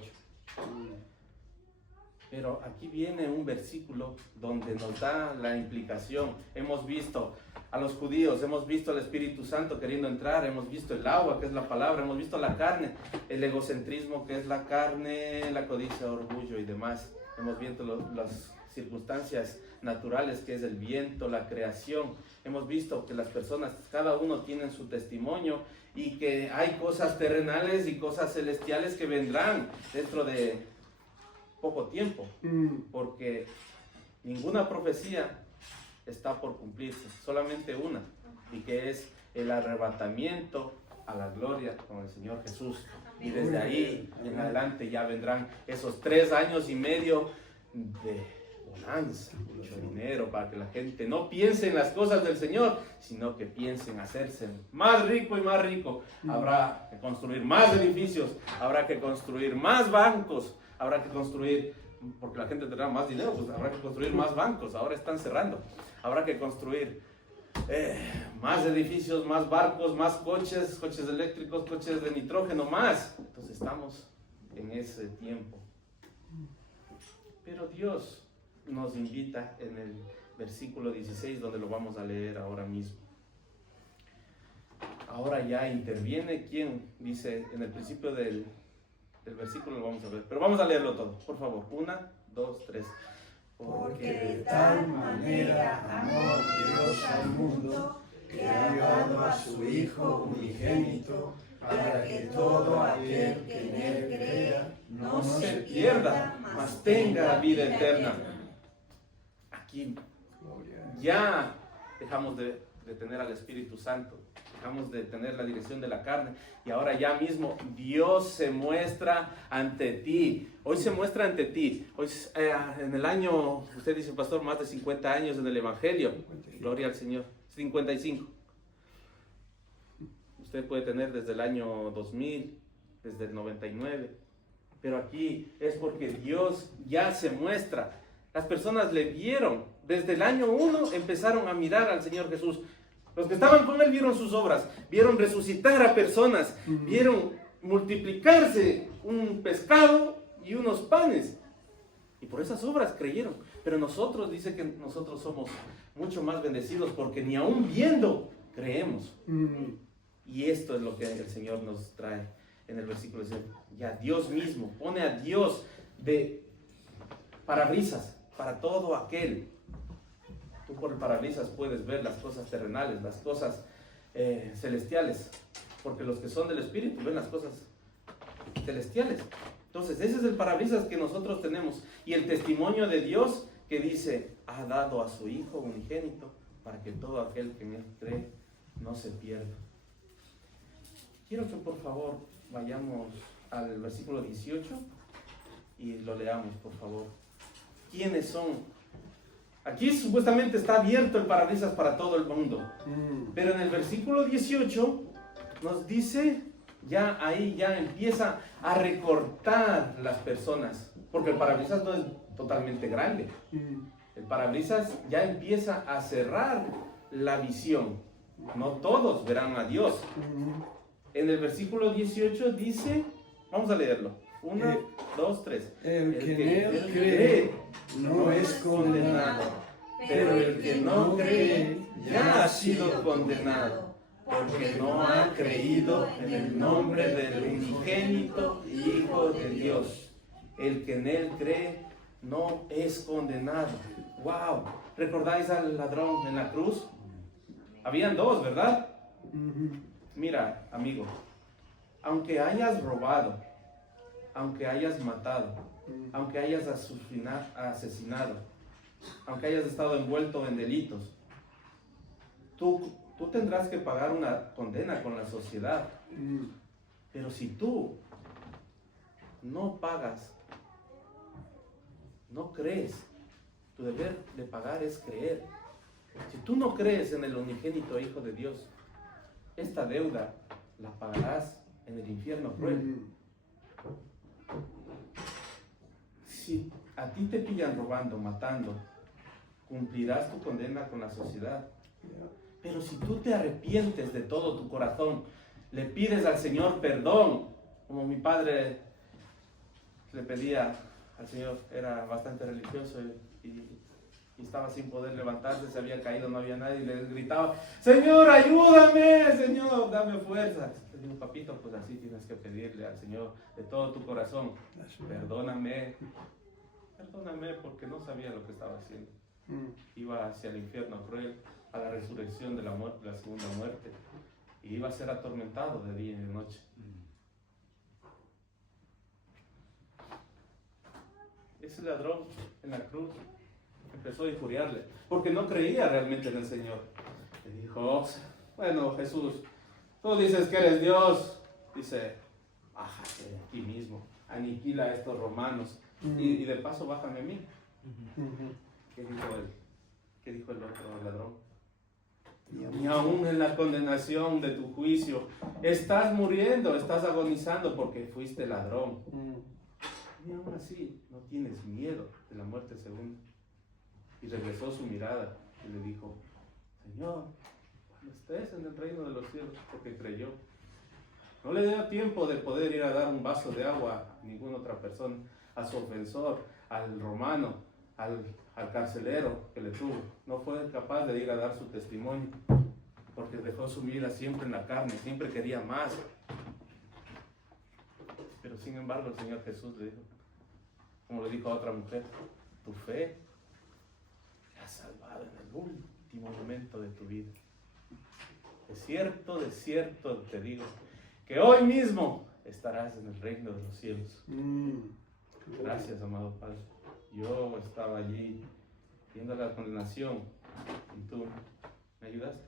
Pero aquí viene un versículo donde nos da la implicación. Hemos visto a los judíos, hemos visto al Espíritu Santo queriendo entrar, hemos visto el agua, que es la palabra, hemos visto la carne, el egocentrismo, que es la carne, la codicia, orgullo y demás. Hemos visto las circunstancias naturales, que es el viento, la creación. Hemos visto que las personas, cada uno tiene su testimonio y que hay cosas terrenales y cosas celestiales que vendrán dentro de poco tiempo, porque ninguna profecía está por cumplirse, solamente una, y que es el arrebatamiento a la gloria con el Señor Jesús. Y desde ahí en adelante ya vendrán esos 3 años y medio de bonanza, mucho dinero, para que la gente no piense en las cosas del Señor, sino que piense en hacerse más rico y más rico. Habrá que construir más edificios, habrá que construir más bancos, habrá que construir, porque la gente tendrá más dinero, pues habrá que construir más bancos, ahora están cerrando. Habrá que construir más edificios, más barcos, más coches eléctricos, coches de nitrógeno, más. Entonces estamos en ese tiempo. Pero Dios nos invita en el versículo 16, donde lo vamos a leer ahora mismo. Ahora ya interviene quien dice en el principio del versículo, lo vamos a ver, pero vamos a leerlo todo, por favor. 1, 2, 3. Porque de tal manera amó Dios al mundo, que ha dado a su Hijo unigénito, para que todo aquel que en él crea no se pierda, mas tenga vida eterna. Aquí ya dejamos de tener al Espíritu Santo, dejamos de tener la dirección de la carne, y ahora ya mismo Dios se muestra ante ti. Hoy se muestra ante ti. Hoy en el año, usted dice, pastor, más de 50 años en el Evangelio. Gloria al Señor. 55. Usted puede tener desde el año 2000, desde el 99. Pero aquí es porque Dios ya se muestra. Las personas le vieron. Desde el año 1 empezaron a mirar al Señor Jesús. Los que estaban con Él vieron sus obras, vieron resucitar a personas, vieron multiplicarse un pescado y unos panes. Y por esas obras creyeron. Pero nosotros, dice que nosotros somos mucho más bendecidos porque ni aún viendo creemos. Y esto es lo que el Señor nos trae en el versículo 6. Ya Dios mismo pone a Dios de parabrisas para todo aquel. Tú por el parabrisas puedes ver las cosas terrenales, las cosas celestiales, porque los que son del Espíritu ven las cosas celestiales. Entonces ese es el parabrisas que nosotros tenemos, y el testimonio de Dios que dice, ha dado a su Hijo unigénito para que todo aquel que en Él cree no se pierda. Quiero que por favor vayamos al versículo 18 y lo leamos, por favor. ¿Quiénes son? Aquí supuestamente está abierto el parabrisas para todo el mundo. Pero en el versículo 18 nos dice, ya ahí ya empieza a recortar las personas. Porque el parabrisas no es totalmente grande. El parabrisas ya empieza a cerrar la visión. No todos verán a Dios. En el versículo 18 dice, vamos a leerlo. 1, 2, 3. El que en él cree no es condenado, pero el que no cree ya ha sido condenado, porque no ha creído en el nombre del unigénito Hijo de Dios. El que en él cree no es condenado. ¡Wow! ¿Recordáis al ladrón en la cruz? Habían 2, ¿verdad? Mira, amigo, aunque hayas robado, aunque hayas matado, aunque hayas asesinado, aunque hayas estado envuelto en delitos, tú tendrás que pagar una condena con la sociedad. Pero si tú no pagas, no crees, tu deber de pagar es creer. Si tú no crees en el unigénito Hijo de Dios, esta deuda la pagarás en el infierno cruel. Si a ti te pillan robando, matando, cumplirás tu condena con la sociedad. Pero si tú te arrepientes de todo tu corazón, le pides al Señor perdón, como mi padre le pedía al Señor, era bastante religioso y estaba sin poder levantarse, se había caído, no había nadie, y le gritaba: Señor, ayúdame, Señor, dame fuerzas. Le digo: papito, pues así tienes que pedirle al Señor de todo tu corazón: perdóname, porque no sabía lo que estaba haciendo. Iba hacia el infierno cruel, a la resurrección de la muerte, la segunda muerte, y iba a ser atormentado de día y de noche. Ese ladrón en la cruz empezó a injuriarle, porque no creía realmente en el Señor. Le dijo: bueno, Jesús, tú dices que eres Dios. Dice: bájate de ti mismo, aniquila a estos romanos, y de paso bájame a mí. ¿Qué dijo él? ¿Qué dijo el otro ladrón? Ni aún en la condenación de tu juicio estás muriendo, estás agonizando porque fuiste ladrón. Y aún así no tienes miedo de la muerte segunda. Y regresó su mirada y le dijo: Señor, cuando estés en el reino de los cielos, porque creyó. No le dio tiempo de poder ir a dar un vaso de agua a ninguna otra persona, a su ofensor, al romano, al carcelero que le tuvo. No fue capaz de ir a dar su testimonio, porque dejó su vida siempre en la carne, siempre quería más. Pero sin embargo el Señor Jesús le dijo, como le dijo a otra mujer: tu fe te ha salvado en el último momento de tu vida. De cierto te digo, que hoy mismo estarás en el reino de los cielos. Gracias, amado Padre. Yo estaba allí viendo la condenación y tú me ayudaste.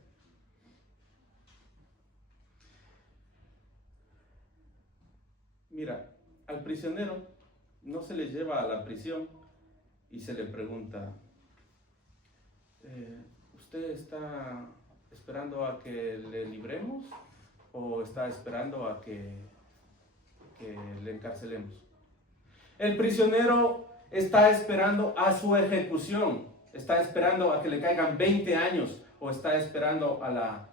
Mira, al prisionero no se le lleva a la prisión y se le pregunta: ¿usted está esperando a que le libremos o está esperando a que le encarcelemos? El prisionero está esperando a su ejecución, está esperando a que le caigan 20 años o está esperando a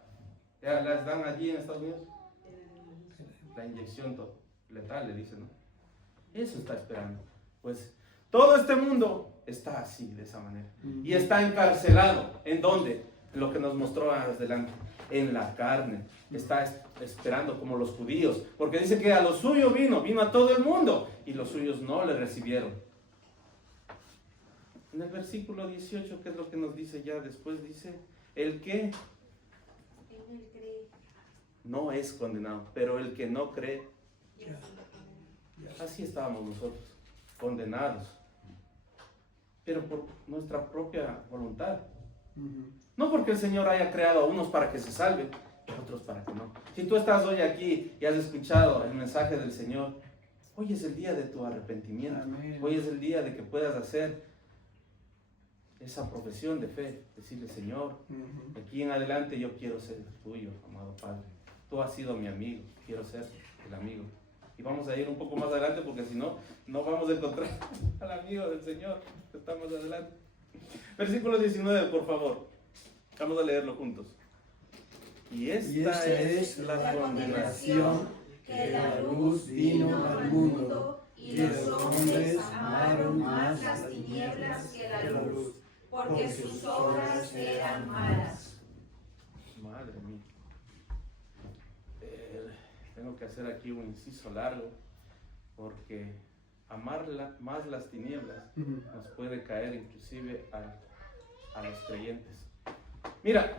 ¿ya las dan allí en Estados Unidos? La inyección letal, le dicen, ¿no? Eso está esperando. Pues todo este mundo está así, de esa manera. Y está encarcelado. ¿En dónde? En lo que nos mostró adelante. En la carne. Está esperando como los judíos. Porque dice que a lo suyo vino a todo el mundo. Y los suyos no le recibieron. En el versículo 18, ¿qué es lo que nos dice ya después? Dice: el que no es condenado, pero el que no cree. Así estábamos nosotros, condenados, pero por nuestra propia voluntad. No porque el Señor haya creado a unos para que se salven y a otros para que no. Si tú estás hoy aquí y has escuchado el mensaje del Señor, hoy es el día de tu arrepentimiento. Amén. Hoy es el día de que puedas hacer esa profesión de fe, decirle: Señor, de aquí en adelante yo quiero ser tuyo, amado Padre. Tú has sido mi amigo, quiero ser el amigo. Y vamos a ir un poco más adelante porque si no, no vamos a encontrar al amigo del Señor que está más adelante. Versículo 19, por favor. Vamos a leerlo juntos. Y esta es la condenación, que la luz vino al mundo y los hombres amaron más las tinieblas que la luz, porque sus obras eran malas. Madre mía. Tengo que hacer aquí un inciso largo, porque amar más las tinieblas nos puede caer inclusive a los creyentes. Mira,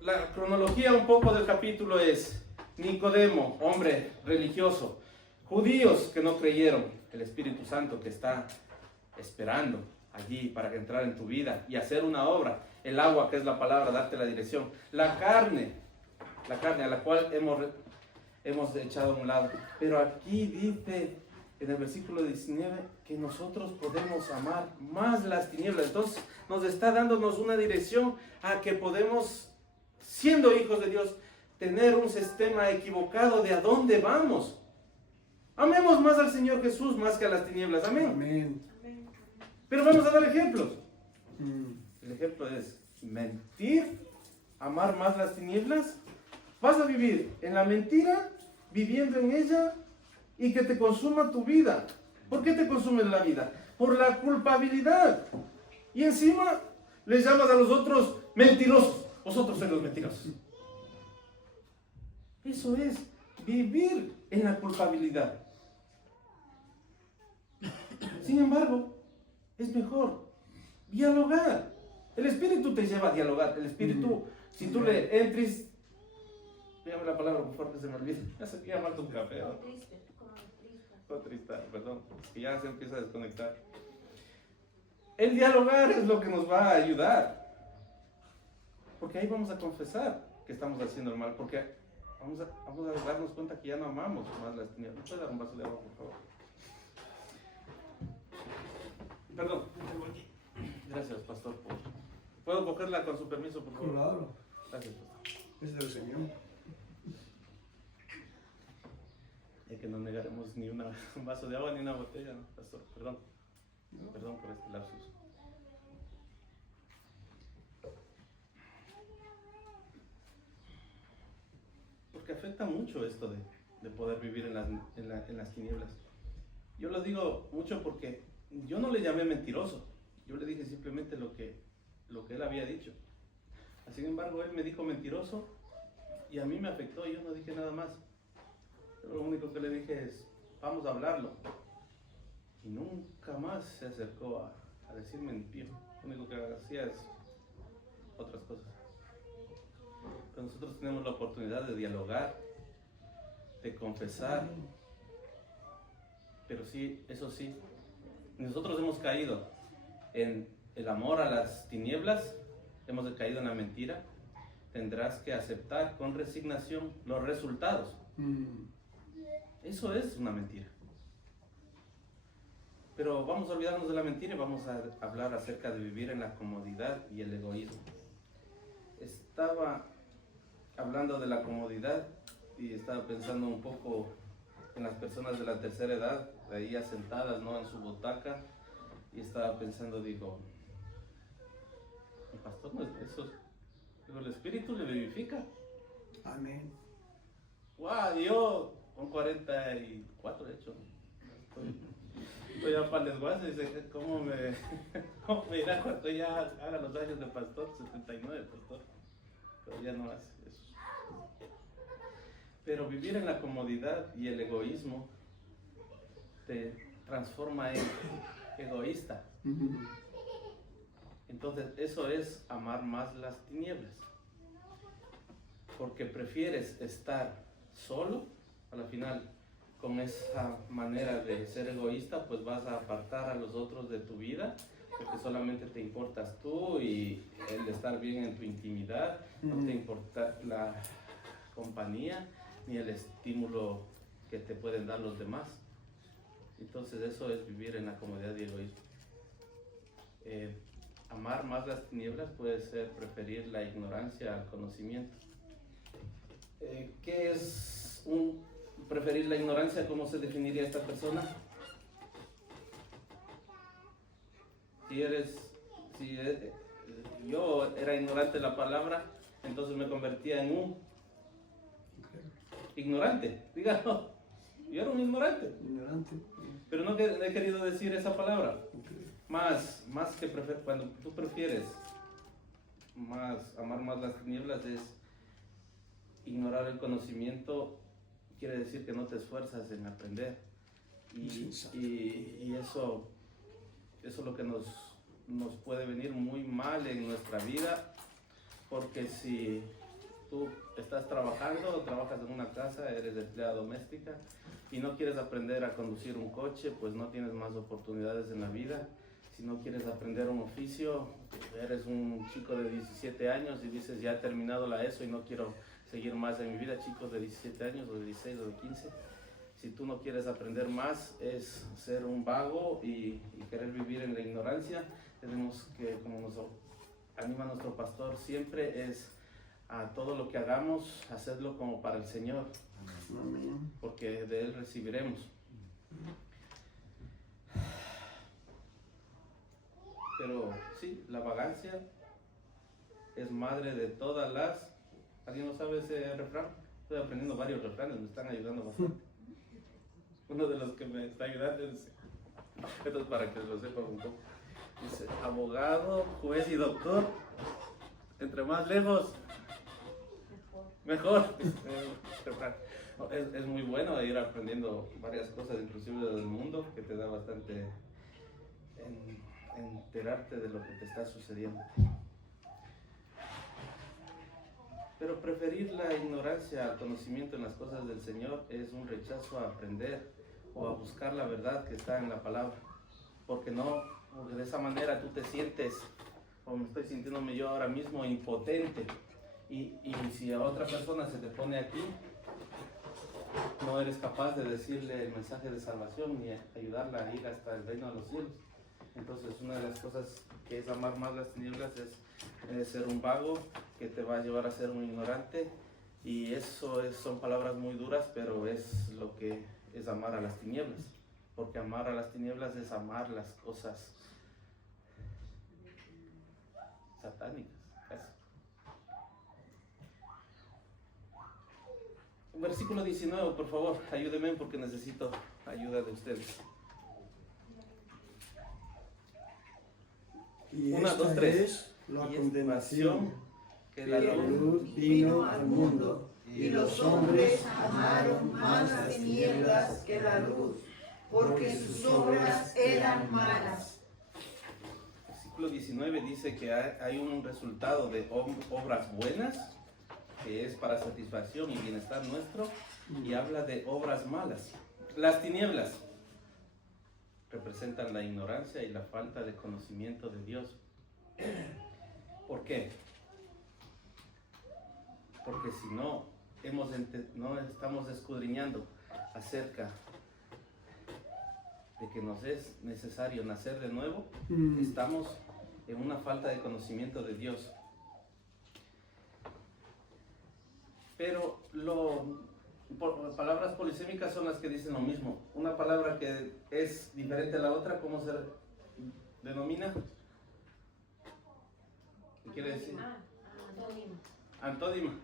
la cronología un poco del capítulo es: Nicodemo, hombre religioso, judíos que no creyeron, el Espíritu Santo que está esperando allí para entrar en tu vida y hacer una obra, el agua que es la palabra, darte la dirección, la carne a la cual hemos echado a un lado. Pero aquí dice en el versículo 19 que nosotros podemos amar más las tinieblas. Entonces nos está dándonos una dirección a que podemos, siendo hijos de Dios, tener un sistema equivocado de a dónde vamos. Amemos más al Señor Jesús más que a las tinieblas. Amén. Amén. Pero vamos a dar ejemplos. el ejemplo es mentir, amar más las tinieblas, vas a vivir en la mentira, viviendo en ella y que te consuma tu vida. ¿Por qué te consume la vida? Por la culpabilidad. Y encima les llamas a los otros mentirosos. Vosotros sois los mentirosos. Eso es vivir en la culpabilidad. Sin embargo, es mejor dialogar. El Espíritu te lleva a dialogar. El Espíritu, si tú le entres, dígame la palabra por favor que se me olvide. Ya se queda mal tu café. Triste, perdón, es que ya se empieza a desconectar. El dialogar es lo que nos va a ayudar. Porque ahí vamos a confesar que estamos haciendo el mal. Porque vamos a darnos cuenta que ya no amamos más las tinieblas. ¿Me puede dar un vaso de agua, por favor? Perdón. Gracias, pastor. ¿Puedo cogerla con su permiso, por favor? Claro, Gracias, pastor. es del Señor. Es que no negaremos ni un vaso de agua ni una botella, ¿no, pastor? Perdón. Perdón por este lapsus. Porque afecta mucho esto de poder vivir en las tinieblas. Yo lo digo mucho porque yo no le llamé mentiroso. Yo le dije simplemente lo que él había dicho. Sin embargo, él me dijo mentiroso y a mí me afectó y yo no dije nada más. Pero lo único que le dije es, vamos a hablarlo. Y nunca más se acercó a decirme ni pío. Lo único que hacía es otras cosas. Pero nosotros tenemos la oportunidad de dialogar, de confesar. Pero sí, eso sí, nosotros hemos caído en el amor a las tinieblas, hemos caído en la mentira. Tendrás que aceptar con resignación los resultados. Eso es una mentira. Pero vamos a olvidarnos de la mentira y vamos a hablar acerca de vivir en la comodidad y el egoísmo. Estaba hablando de la comodidad y estaba pensando un poco en las personas de la tercera edad, ahí asentadas, ¿no?, en su butaca, y estaba pensando, digo, el pastor no es de esos, pero el Espíritu le vivifica. Amén. ¡Wow! Yo con 44 de hecho, estoy ya para les guases, ¿cómo me irá cuando ya haga los años de pastor? 79, pastor, pero ya no hace eso. Pero vivir en la comodidad y el egoísmo te transforma en egoísta. Entonces eso es amar más las tinieblas, porque prefieres estar solo. A la final, con esa manera de ser egoísta, pues vas a apartar a los otros de tu vida, porque solamente te importas tú y el estar bien en tu intimidad. No te importa la compañía ni el estímulo que te pueden dar los demás. Entonces eso es vivir en la comodidad y egoísmo. Amar más las tinieblas puede ser preferir la ignorancia al conocimiento. ¿Qué es preferir la ignorancia? ¿Cómo se definiría esta persona? Si yo era ignorante de la palabra, entonces me convertía en un ignorante. Dígalo, yo era un ignorante. Pero no he querido decir esa palabra. Más que cuando tú prefieres amar más las tinieblas, es ignorar el conocimiento. Quiere decir que no te esfuerzas en aprender. Y eso es lo que nos puede venir muy mal en nuestra vida, porque si tú estás trabajas en una casa, eres empleada doméstica y no quieres aprender a conducir un coche, pues no tienes más oportunidades en la vida. Si no quieres aprender un oficio, eres un chico de 17 años y dices, ya he terminado la ESO y no quiero seguir más en mi vida. Chicos de 17 años o de 16 o de 15, si tú no quieres aprender más, es ser un vago y querer vivir en la ignorancia. Tenemos que, como nos anima nuestro pastor siempre, es a todo lo que hagamos, hacerlo como para el Señor, porque de Él recibiremos. Pero sí, la vagancia es madre de todas las... ¿Alguien no sabe ese refrán? Estoy aprendiendo varios refranes, me están ayudando bastante. Uno de los que me está ayudando es... Esto es para que lo sepan un poco. Dice, abogado, juez y doctor, entre más lejos, mejor. Es muy bueno ir aprendiendo varias cosas, inclusive del mundo, que te da bastante enterarte de lo que te está sucediendo. Pero preferir la ignorancia al conocimiento en las cosas del Señor es un rechazo a aprender o a buscar la verdad que está en la palabra. Porque de esa manera tú te sientes, o me estoy sintiéndome yo ahora mismo, impotente. Y si a otra persona se te pone aquí, no eres capaz de decirle el mensaje de salvación ni ayudarla a ir hasta el reino de los cielos. Entonces una de las cosas que es amar más las tinieblas es ser un vago que te va a llevar a ser un ignorante, y eso son palabras muy duras, pero es lo que es amar a las tinieblas, porque amar a las tinieblas es amar las cosas satánicas. Versículo 19, por favor, ayúdenme porque necesito ayuda de ustedes. Y 1, 2, 3. es la condenación, que la luz vino al mundo, y los hombres amaron más las tinieblas que la luz, porque sus obras eran malas. Versículo 19 dice que hay un resultado de obras buenas, que es para satisfacción y bienestar nuestro, y habla de obras malas. Las tinieblas representan la ignorancia y la falta de conocimiento de Dios. ¿Por qué? Porque si no estamos escudriñando acerca de que nos es necesario nacer de nuevo, estamos en una falta de conocimiento de Dios. Pero palabras polisémicas son las que dicen lo mismo. Una palabra que es diferente a la otra, ¿cómo se denomina? ¿Qué quiere decir? Antónima.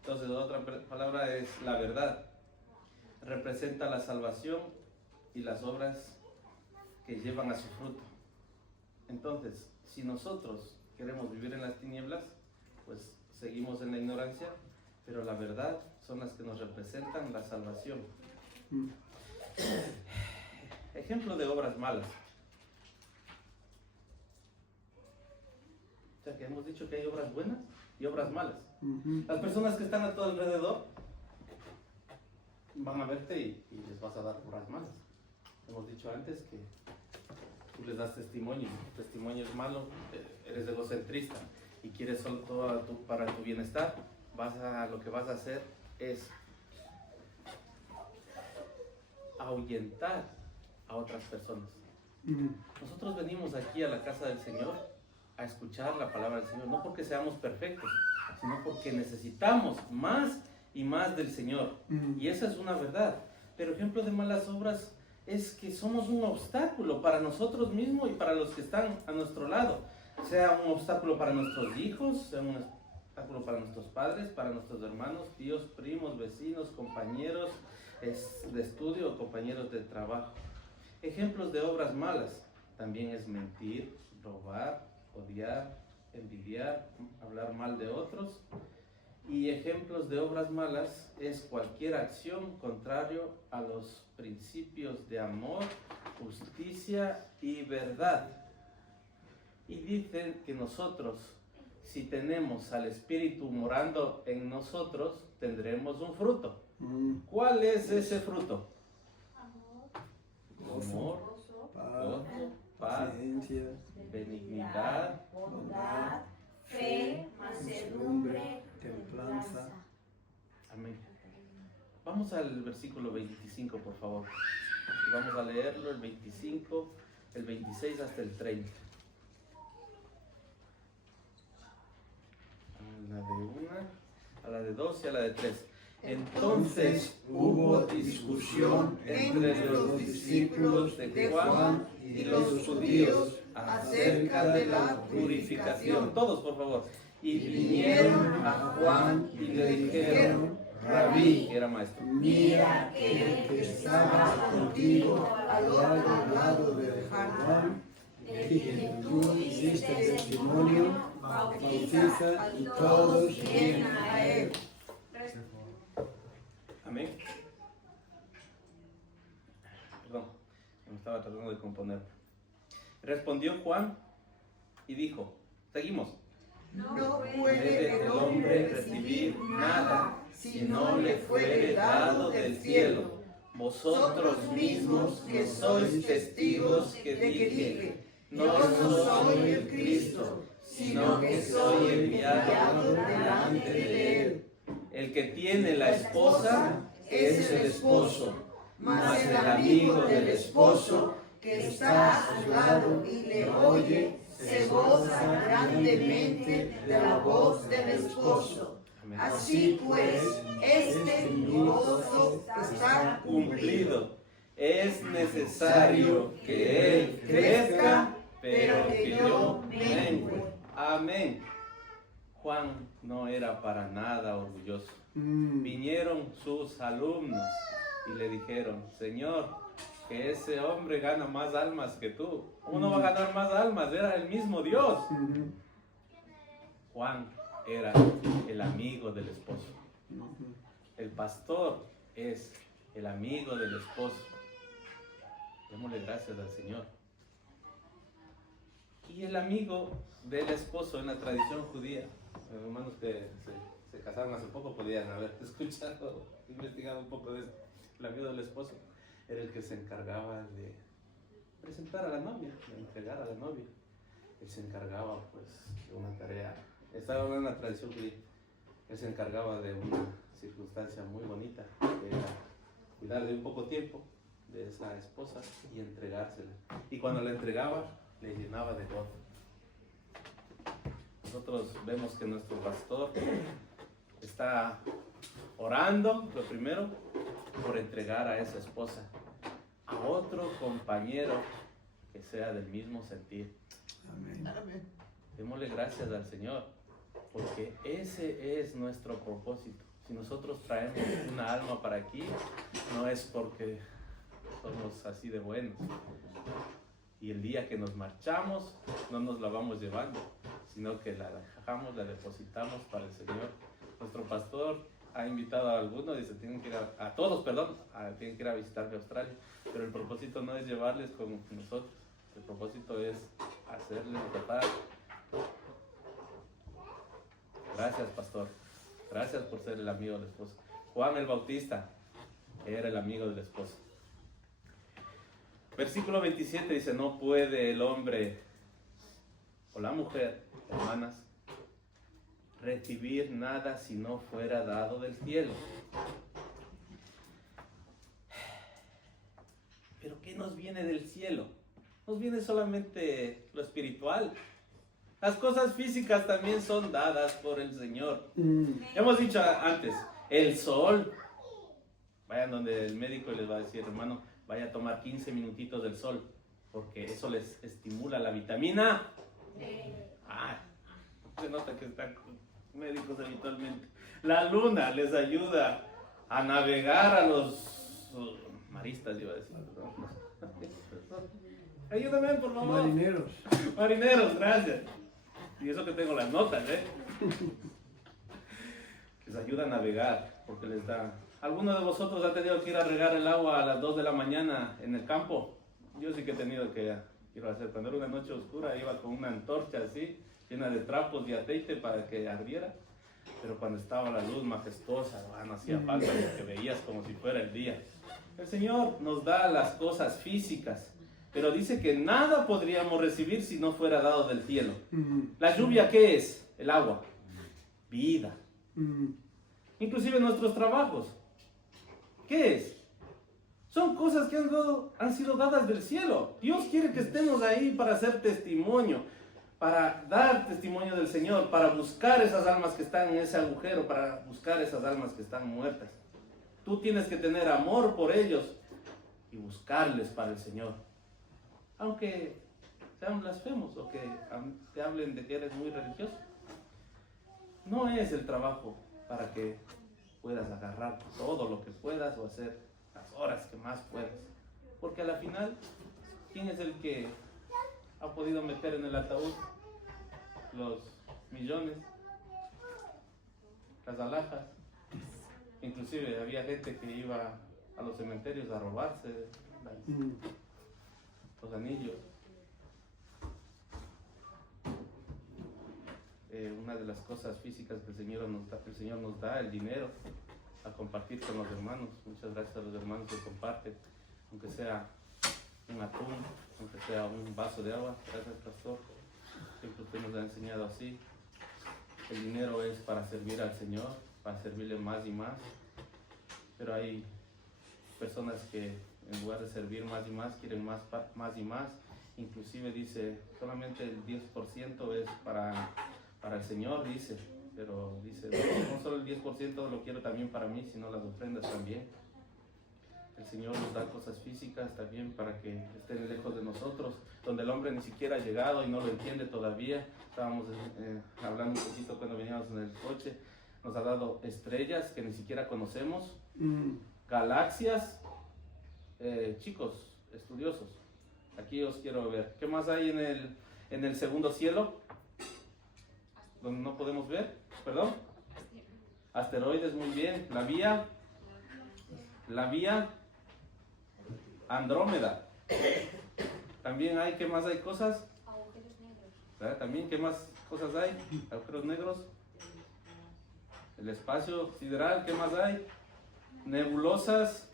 Entonces, otra palabra es la verdad. Representa la salvación y las obras que llevan a su fruto. Entonces, si nosotros queremos vivir en las tinieblas, pues seguimos en la ignorancia, pero la verdad son las que nos representan la salvación. Ejemplo de obras malas. O sea que hemos dicho que hay obras buenas y obras malas. Las personas que están a tu alrededor van a verte y les vas a dar obras malas. Hemos dicho antes que tú les das testimonio. Tu testimonio es malo, eres egocentrista y quieres solo todo para tu bienestar. Lo que vas a hacer es ahuyentar a otras personas. Nosotros venimos aquí a la casa del Señor a escuchar la palabra del Señor, no porque seamos perfectos, sino porque necesitamos más y más del Señor. Y esa es una verdad. Pero ejemplo de malas obras es que somos un obstáculo para nosotros mismos y para los que están a nuestro lado. Sea un obstáculo para nuestros hijos, sea un obstáculo para nuestros padres, para nuestros hermanos, tíos, primos, vecinos, compañeros de estudio, compañeros de trabajo. Ejemplos de obras malas también es mentir, robar, odiar, envidiar, hablar mal de otros. Y ejemplos de obras malas es cualquier acción contrario a los principios de amor, justicia y verdad. Y dicen que nosotros, si tenemos al Espíritu morando en nosotros, tendremos un fruto. ¿Cuál es ese fruto? Amor, gozo, paz, paciencia, benignidad, bondad, fe, mansedumbre, templanza. Amén. Vamos al versículo 25, por favor. Y vamos a leerlo, el 25, el 26 hasta el 30. A la de 1, a la de 2 y a la de 3. Entonces hubo discusión entre los discípulos de Juan y los judíos acerca de la purificación. Todos, por favor. Y vinieron a Juan y le dijeron, Rabí, que era maestro, mira que el que estaba contigo al otro lado del Jordán, de quien tú hiciste testimonio, bautiza y todos vienen a él. amén. Perdón, me estaba tratando de componer. Respondió Juan y dijo, seguimos. No puede el hombre recibir nada si no le fuere dado del cielo. Vosotros mismos que sois testigos que dije, no soy el Cristo, sino que soy enviado delante de él. El que tiene la esposa es el esposo, Mas el amigo del esposo que está a su lado y le oye, se goza grandemente de la voz del esposo. amén. Así pues, este mi gozo está Cumplido. Es necesario que él crezca, pero que yo mengue. Amén. Juan no era para nada orgulloso. Vinieron sus alumnos y le dijeron, Señor, que ese hombre gana más almas que tú. ¿Cómo no va a ganar más almas? Era el mismo Dios. Juan era el amigo del esposo. El pastor es el amigo del esposo. Démosle gracias al Señor. Y el amigo del esposo en la tradición judía, hermanos que se casaron hace poco podían haber escuchado, investigado un poco de esto. El amigo del esposo era el que se encargaba de presentar a la novia, de entregar a la novia. Él se encargaba pues de una tarea, estaba en una tradición judía, él se encargaba de una circunstancia muy bonita, que era cuidar de un poco tiempo de esa esposa y entregársela. Y cuando la entregaba, le llenaba de gozo. Nosotros vemos que nuestro pastor está orando, lo primero, por entregar a esa esposa a otro compañero que sea del mismo sentir. Amén. Démosle gracias al Señor, porque ese es nuestro propósito. Si nosotros traemos una alma para aquí, no es porque somos así de buenos. Y el día que nos marchamos, no nos la vamos llevando, sino que la dejamos, la depositamos para el Señor. Nuestro pastor ha invitado a algunos, dice, tienen que ir a todos, tienen que ir a visitar de Australia, pero el propósito no es llevarles con nosotros, el propósito es hacerles tratar. Gracias, pastor, gracias por ser el amigo del esposo. Juan el Bautista era el amigo del esposo. Versículo 27 dice, no puede el hombre o la mujer, hermanas, recibir nada si no fuera dado del cielo. Pero ¿qué nos viene del cielo? Nos viene solamente lo espiritual. Las cosas físicas también son dadas por el Señor. Hemos dicho antes, el sol. Vayan donde el médico y les va a decir, hermano, vaya a tomar 15 minutitos del sol, porque eso les estimula la vitamina. Se nota que están médicos habitualmente. La luna les ayuda a navegar a los maristas, iba a decir. Ayúdame, por favor. Marineros. Marineros, gracias. Y eso que tengo las notas, les ayuda a navegar, porque les da... ¿Alguno de vosotros ha tenido que ir a regar el agua a las 2 de la mañana en el campo? Yo sí que he tenido que ir a hacer. Cuando era una noche oscura iba con una antorcha así, llena de trapos y aceite para que ardiera. Pero cuando estaba la luz majestuosa, no hacía falta, porque veías como si fuera el día. El Señor nos da las cosas físicas, pero dice que nada podríamos recibir si no fuera dado del cielo. ¿La lluvia qué es? El agua. Vida. Inclusive nuestros trabajos. ¿Qué es? Son cosas que han sido dadas del cielo. Dios quiere que estemos ahí para hacer testimonio, para dar testimonio del Señor, para buscar esas almas que están en ese agujero, para buscar esas almas que están muertas. Tú tienes que tener amor por ellos y buscarles para el Señor. Aunque sean blasfemos o que te hablen de que eres muy religioso. no es el trabajo para que puedas agarrar todo lo que puedas o hacer las horas que más puedas. Porque a la final, ¿quién es el que ha podido meter en el ataúd los millones, las alhajas? Inclusive había gente que iba a los cementerios a robarse los anillos. Una de las cosas físicas que el Señor nos da, el dinero, a compartir con los hermanos. Muchas gracias a los hermanos que comparten, aunque sea un atún, aunque sea un vaso de agua. Gracias, pastor. Siempre usted nos ha enseñado así. El dinero es para servir al Señor, para servirle más y más. Pero hay personas que en lugar de servir más y más, quieren más y más. Inclusive dice, solamente el 10% es para el Señor, dice. Pero dice, no solo el 10% lo quiero también para mí, sino las ofrendas también. El Señor nos da cosas físicas también para que estén lejos de nosotros, donde el hombre ni siquiera ha llegado y no lo entiende todavía. Estábamos hablando un poquito cuando veníamos en el coche. Nos ha dado estrellas que ni siquiera conocemos, galaxias. Chicos, estudiosos, aquí os quiero ver. ¿Qué más hay en el segundo cielo? Donde no podemos ver, perdón. Asteroides, muy bien. La vía Andrómeda. También hay, ¿qué más hay cosas? Agujeros negros. ¿Verdad? También, ¿qué más cosas hay? Agujeros negros. El espacio sideral, ¿qué más hay? Nebulosas.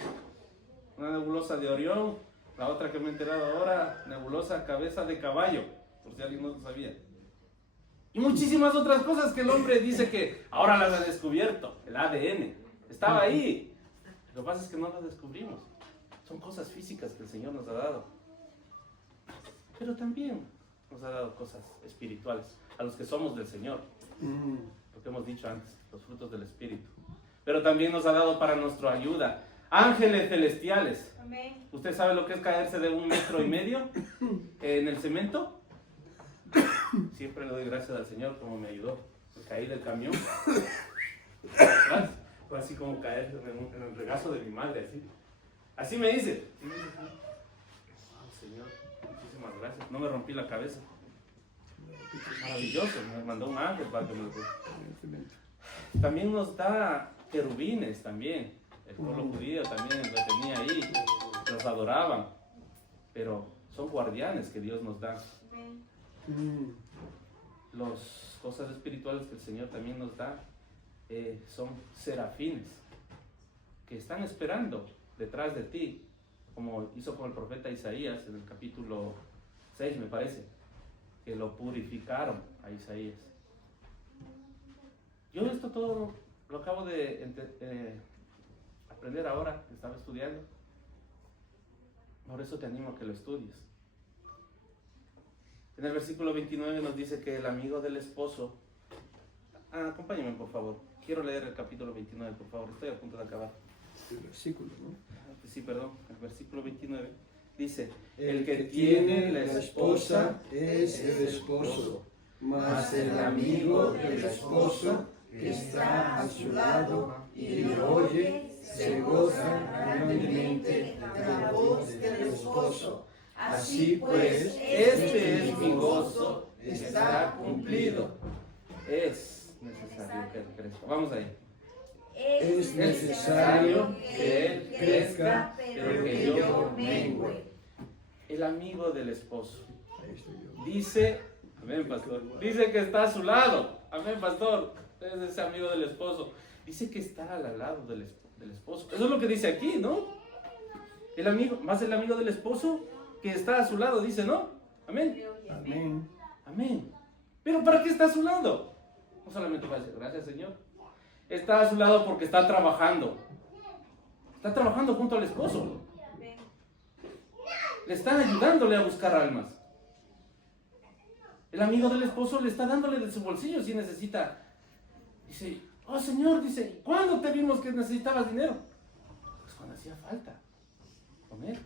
Una nebulosa de Orión. La otra que me he enterado ahora, nebulosa cabeza de caballo, por si alguien no lo sabía. Y muchísimas otras cosas que el hombre dice que ahora las ha descubierto. El ADN estaba ahí. Lo que pasa es que no las descubrimos. Son cosas físicas que el Señor nos ha dado. Pero también nos ha dado cosas espirituales a los que somos del Señor. Lo que hemos dicho antes, los frutos del Espíritu. Pero también nos ha dado para nuestra ayuda ángeles celestiales. Amén. ¿Usted sabe lo que es caerse de 1,5 metros en el cemento? Siempre le doy gracias al Señor como me ayudó. Me caí del camión. Fue así como caer en el regazo de mi madre. Así me dice. Oh, Señor, muchísimas gracias. No me rompí la cabeza. Maravilloso. Me mandó un ángel para que me lo... También nos da querubines también. El pueblo judío también lo tenía ahí. Los adoraban. Pero son guardianes que Dios nos da. Las cosas espirituales que el Señor también nos da son serafines que están esperando detrás de ti, como hizo con el profeta Isaías en el capítulo 6, me parece, que lo purificaron a Isaías. Yo esto todo lo acabo de aprender ahora que estaba estudiando. Por eso te animo a que lo estudies. En el versículo 29 nos dice que el amigo del esposo... acompáñenme, por favor. Quiero leer el capítulo 29, por favor. Estoy a punto de acabar. El versículo, ¿no? Sí, perdón. El versículo 29 dice: El que tiene la esposa es el esposo, mas el amigo del esposo que está a su lado y le oye se goza grandemente de la voz del esposo. Así pues, este es mi gozo, está cumplido. Es necesario que él crezca. Vamos ahí. Es necesario que él crezca, pero que yo mengüe. El amigo del esposo. Ahí estoy yo. Dice, amén, pastor. Dice que está a su lado. Amén, pastor. Es ese amigo del esposo. Dice que está al lado del esposo. Eso es lo que dice aquí, ¿no? El amigo, más el amigo del esposo que está a su lado, dice, ¿no? Amén. Amén. Amén. Pero ¿para qué está a su lado? No solamente para decir gracias, Señor. Está a su lado porque está trabajando. Está trabajando junto al esposo. Le está ayudándole a buscar almas. El amigo del esposo le está dándole de su bolsillo si necesita. Dice, oh Señor, dice, ¿cuándo te vimos que necesitabas dinero? Pues cuando hacía falta comer.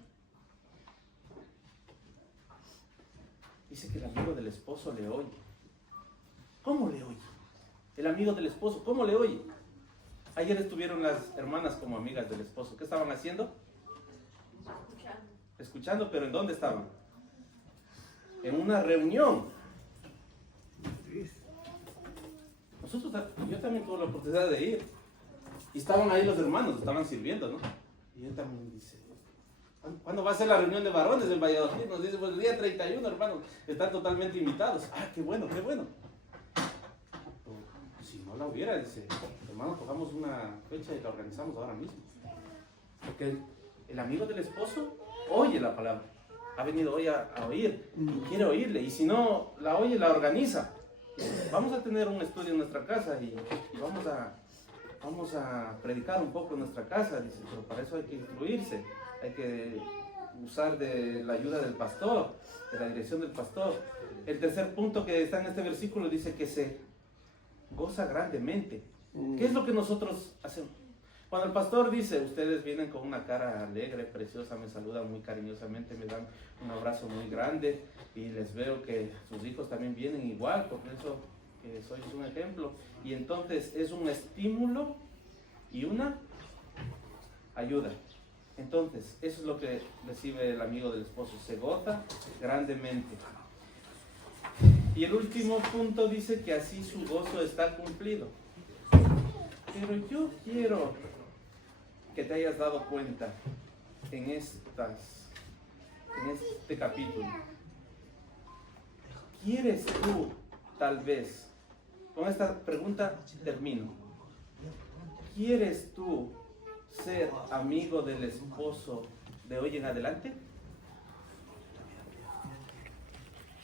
Dice que el amigo del esposo le oye. ¿Cómo le oye? El amigo del esposo, ¿cómo le oye? Ayer estuvieron las hermanas como amigas del esposo. ¿Qué estaban haciendo? Escuchando, pero ¿en dónde estaban? En una reunión. Yo también tuve la oportunidad de ir. Y estaban ahí los hermanos, estaban sirviendo, ¿no? Y él también dice, ¿cuándo va a ser la reunión de varones en Valladolid? Nos dice, pues el día 31, hermanos, están totalmente invitados. Ah, qué bueno, qué bueno. Si no la hubiera, dice, hermano, cojamos una fecha y la organizamos ahora mismo. Porque el amigo del esposo oye la palabra. Ha venido hoy a oír y quiere oírle. Y si no la oye, la organiza. Vamos a tener un estudio en nuestra casa y vamos a predicar un poco en nuestra casa. Dice, pero para eso hay que instruirse. Hay que usar de la ayuda del pastor, de la dirección del pastor. El tercer punto que está en este versículo dice que se goza grandemente. ¿Qué es lo que nosotros hacemos? Cuando el pastor dice, ustedes vienen con una cara alegre, preciosa, me saludan muy cariñosamente, me dan un abrazo muy grande y les veo que sus hijos también vienen igual, porque eso que sois un ejemplo. Y entonces es un estímulo y una ayuda. Entonces, eso es lo que recibe el amigo del esposo, se goza grandemente. Y el último punto dice que así su gozo está cumplido. Pero yo quiero que te hayas dado cuenta en este capítulo. ¿Quieres tú, tal vez, con esta pregunta termino, ¿quieres tú ser amigo del esposo de hoy en adelante?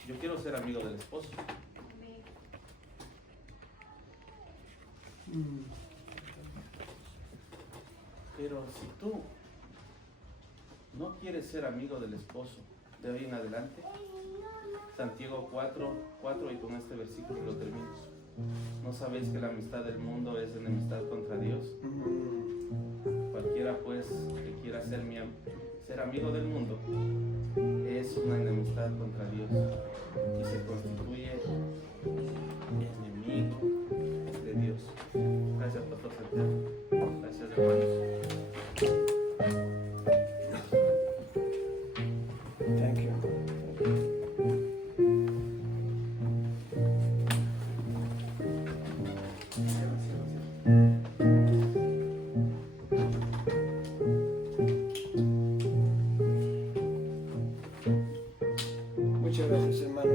Yo quiero ser amigo del esposo. Pero si tú no quieres ser amigo del esposo de hoy en adelante, Santiago 4:4, y con este versículo lo termino. ¿No sabéis que la amistad del mundo es enemistad contra Dios? Cualquiera pues que quiera ser amigo del mundo es una enemistad contra Dios y se constituye enemigo de Dios. Gracias, Pastor Santiago. Gracias, hermanos. Thank you. Muchas gracias, hermano.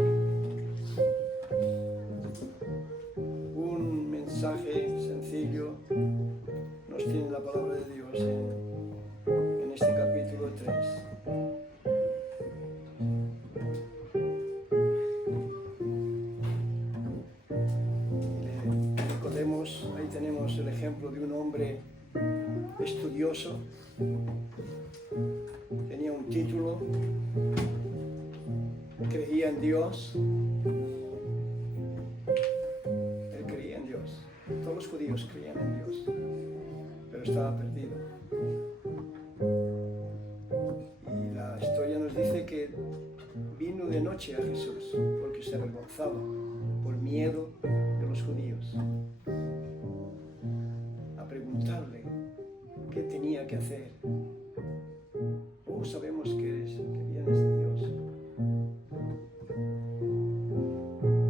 Un mensaje sencillo nos tiene la palabra de Dios en este capítulo 3. Recordemos, ahí tenemos el ejemplo de un hombre estudioso, tenía un título, creía en Dios. Él creía en Dios. Todos los judíos creían en Dios, pero estaba perdido. Y la historia nos dice que vino de noche a Jesús porque se avergonzaba por miedo de los judíos, a preguntarle qué tenía que hacer. Oh, sabemos que vienes de Dios.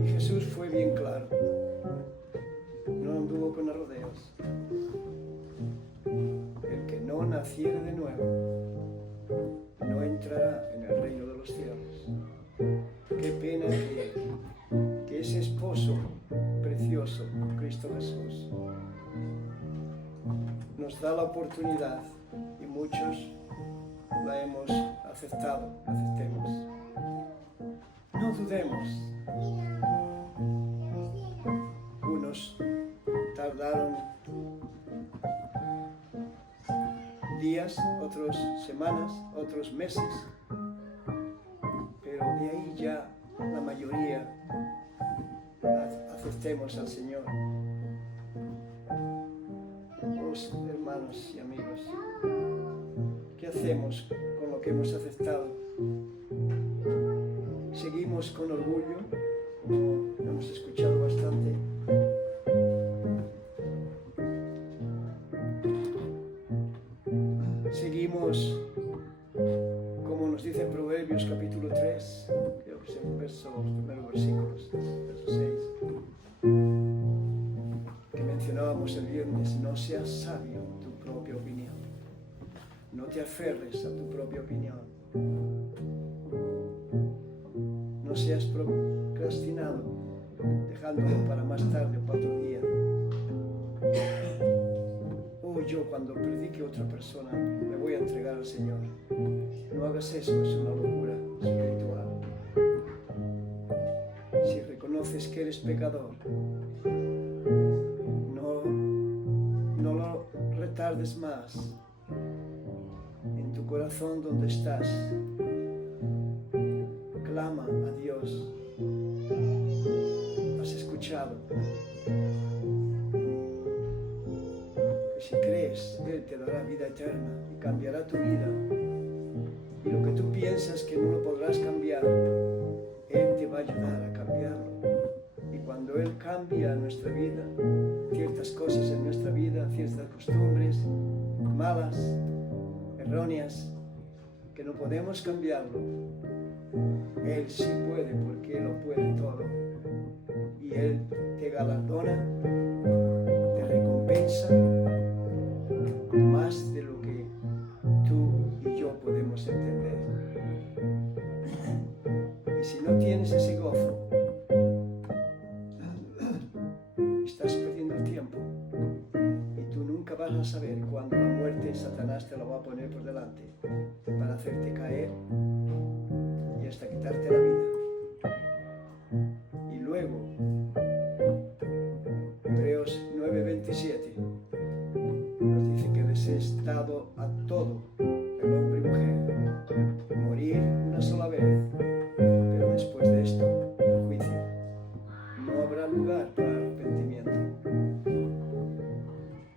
Y Jesús fue bien claro, no anduvo con rodeos. El que no naciere de nuevo no entrará en el reino de los cielos. Qué pena que ese esposo precioso, Cristo Jesús, nos da la oportunidad y muchos la hemos aceptado. Aceptemos. No dudemos. Unos tardaron días, otros semanas, otros meses, pero de ahí ya la mayoría aceptemos al Señor. Los hermanos y amigos, ¿qué hacemos con lo que hemos aceptado? ¿Seguimos con orgullo, como hemos escuchado bastante? pedimos, como nos dice Proverbios capítulo 3, creo que es el verso, los primeros versículos, verso 6, que mencionábamos el viernes: no seas sabio en tu propia opinión, no te aferres a tu propia opinión, no seas procrastinado, dejándolo para más tarde o para otro día. Yo cuando predique a otra persona me voy a entregar al Señor. No hagas eso, es una locura espiritual. Si reconoces que eres pecador, no lo retardes más. En tu corazón donde estás, clama a Dios. ¿Has escuchado? Si crees, Él te dará vida eterna y cambiará tu vida. Y lo que tú piensas que no lo podrás cambiar, Él te va a ayudar a cambiarlo. Y cuando Él cambia nuestra vida, ciertas cosas en nuestra vida, ciertas costumbres malas, erróneas, que no podemos cambiarlo, Él sí puede, porque Él lo puede todo. Y Él te galardona, te recompensa más de lo que tú y yo podemos entender. Y si no tienes ese gozo, estás perdiendo el tiempo y tú nunca vas a saber cuándo la muerte Satanás te lo va a poner por delante para hacerte caer y hasta quitarte la vida. Y luego, Hebreos 9:27 nos dice que les es dado a todo, el hombre y mujer, morir una sola vez, pero después de esto, el juicio. No habrá lugar para arrepentimiento.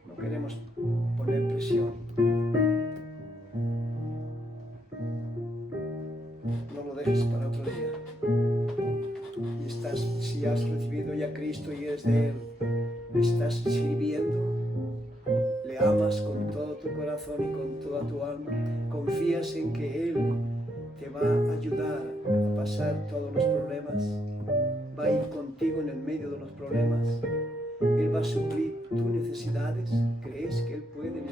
No queremos poner presión. No lo dejes para otro día. Y si has recibido ya a Cristo y eres de Él, le estás sirviendo, le amas con todo tu corazón y con toda tu alma, confías en que Él te va a ayudar a pasar todos los problemas, va a ir contigo en el medio de los problemas, Él va a suplir tus necesidades. ¿Crees que Él puede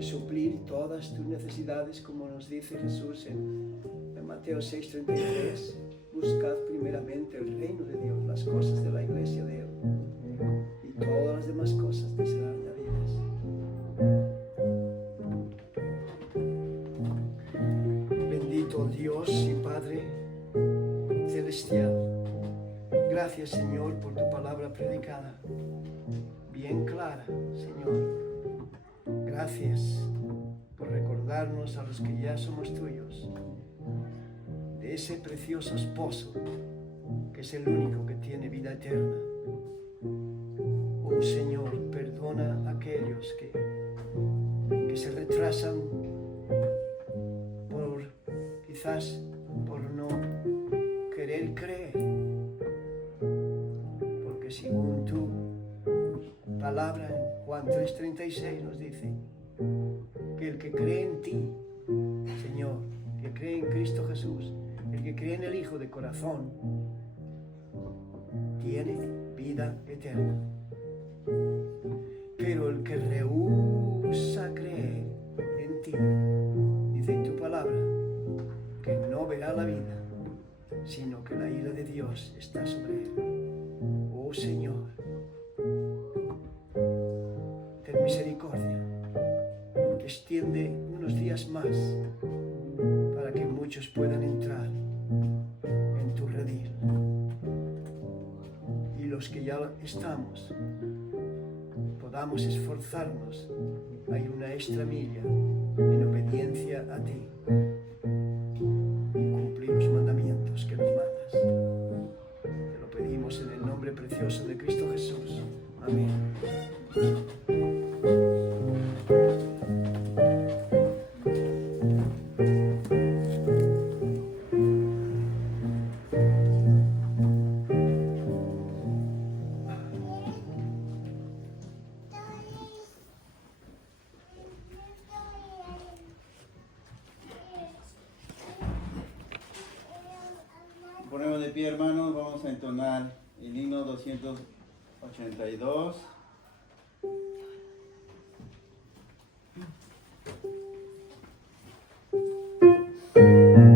suplir todas tus necesidades, como nos dice Jesús en Mateo 6:33? Buscad primeramente el reino de Dios, las cosas de la iglesia de Él, y todas las demás cosas te serán añadidas. Bendito Dios y Padre celestial, gracias, Señor, por tu palabra predicada, bien clara, Señor. Gracias por recordarnos a los que ya somos tuyos de ese precioso esposo que es el único que tiene vida eterna. Oh Señor, perdona a aquellos que se retrasan quizás por no querer creer, porque según tu palabra en Juan 3:36 nos dice que el que cree en ti, Señor, que cree en Cristo Jesús, el que cree en el Hijo de corazón, tiene vida eterna. Pero el que rehúsa creer en ti, dice en tu palabra, que no verá la vida, sino que la ira de Dios está sobre él. Oh Señor, ten misericordia, que extiende unos días más para que muchos puedan entrar en tu redil. Y los que ya estamos, podamos esforzarnos a ir una extra milla en obediencia a ti y cumplir los mandamientos que nos mandas. Te lo pedimos en el nombre precioso de Cristo Jesús. Amén. ponemos de pie, hermanos, vamos a entonar el himno 282.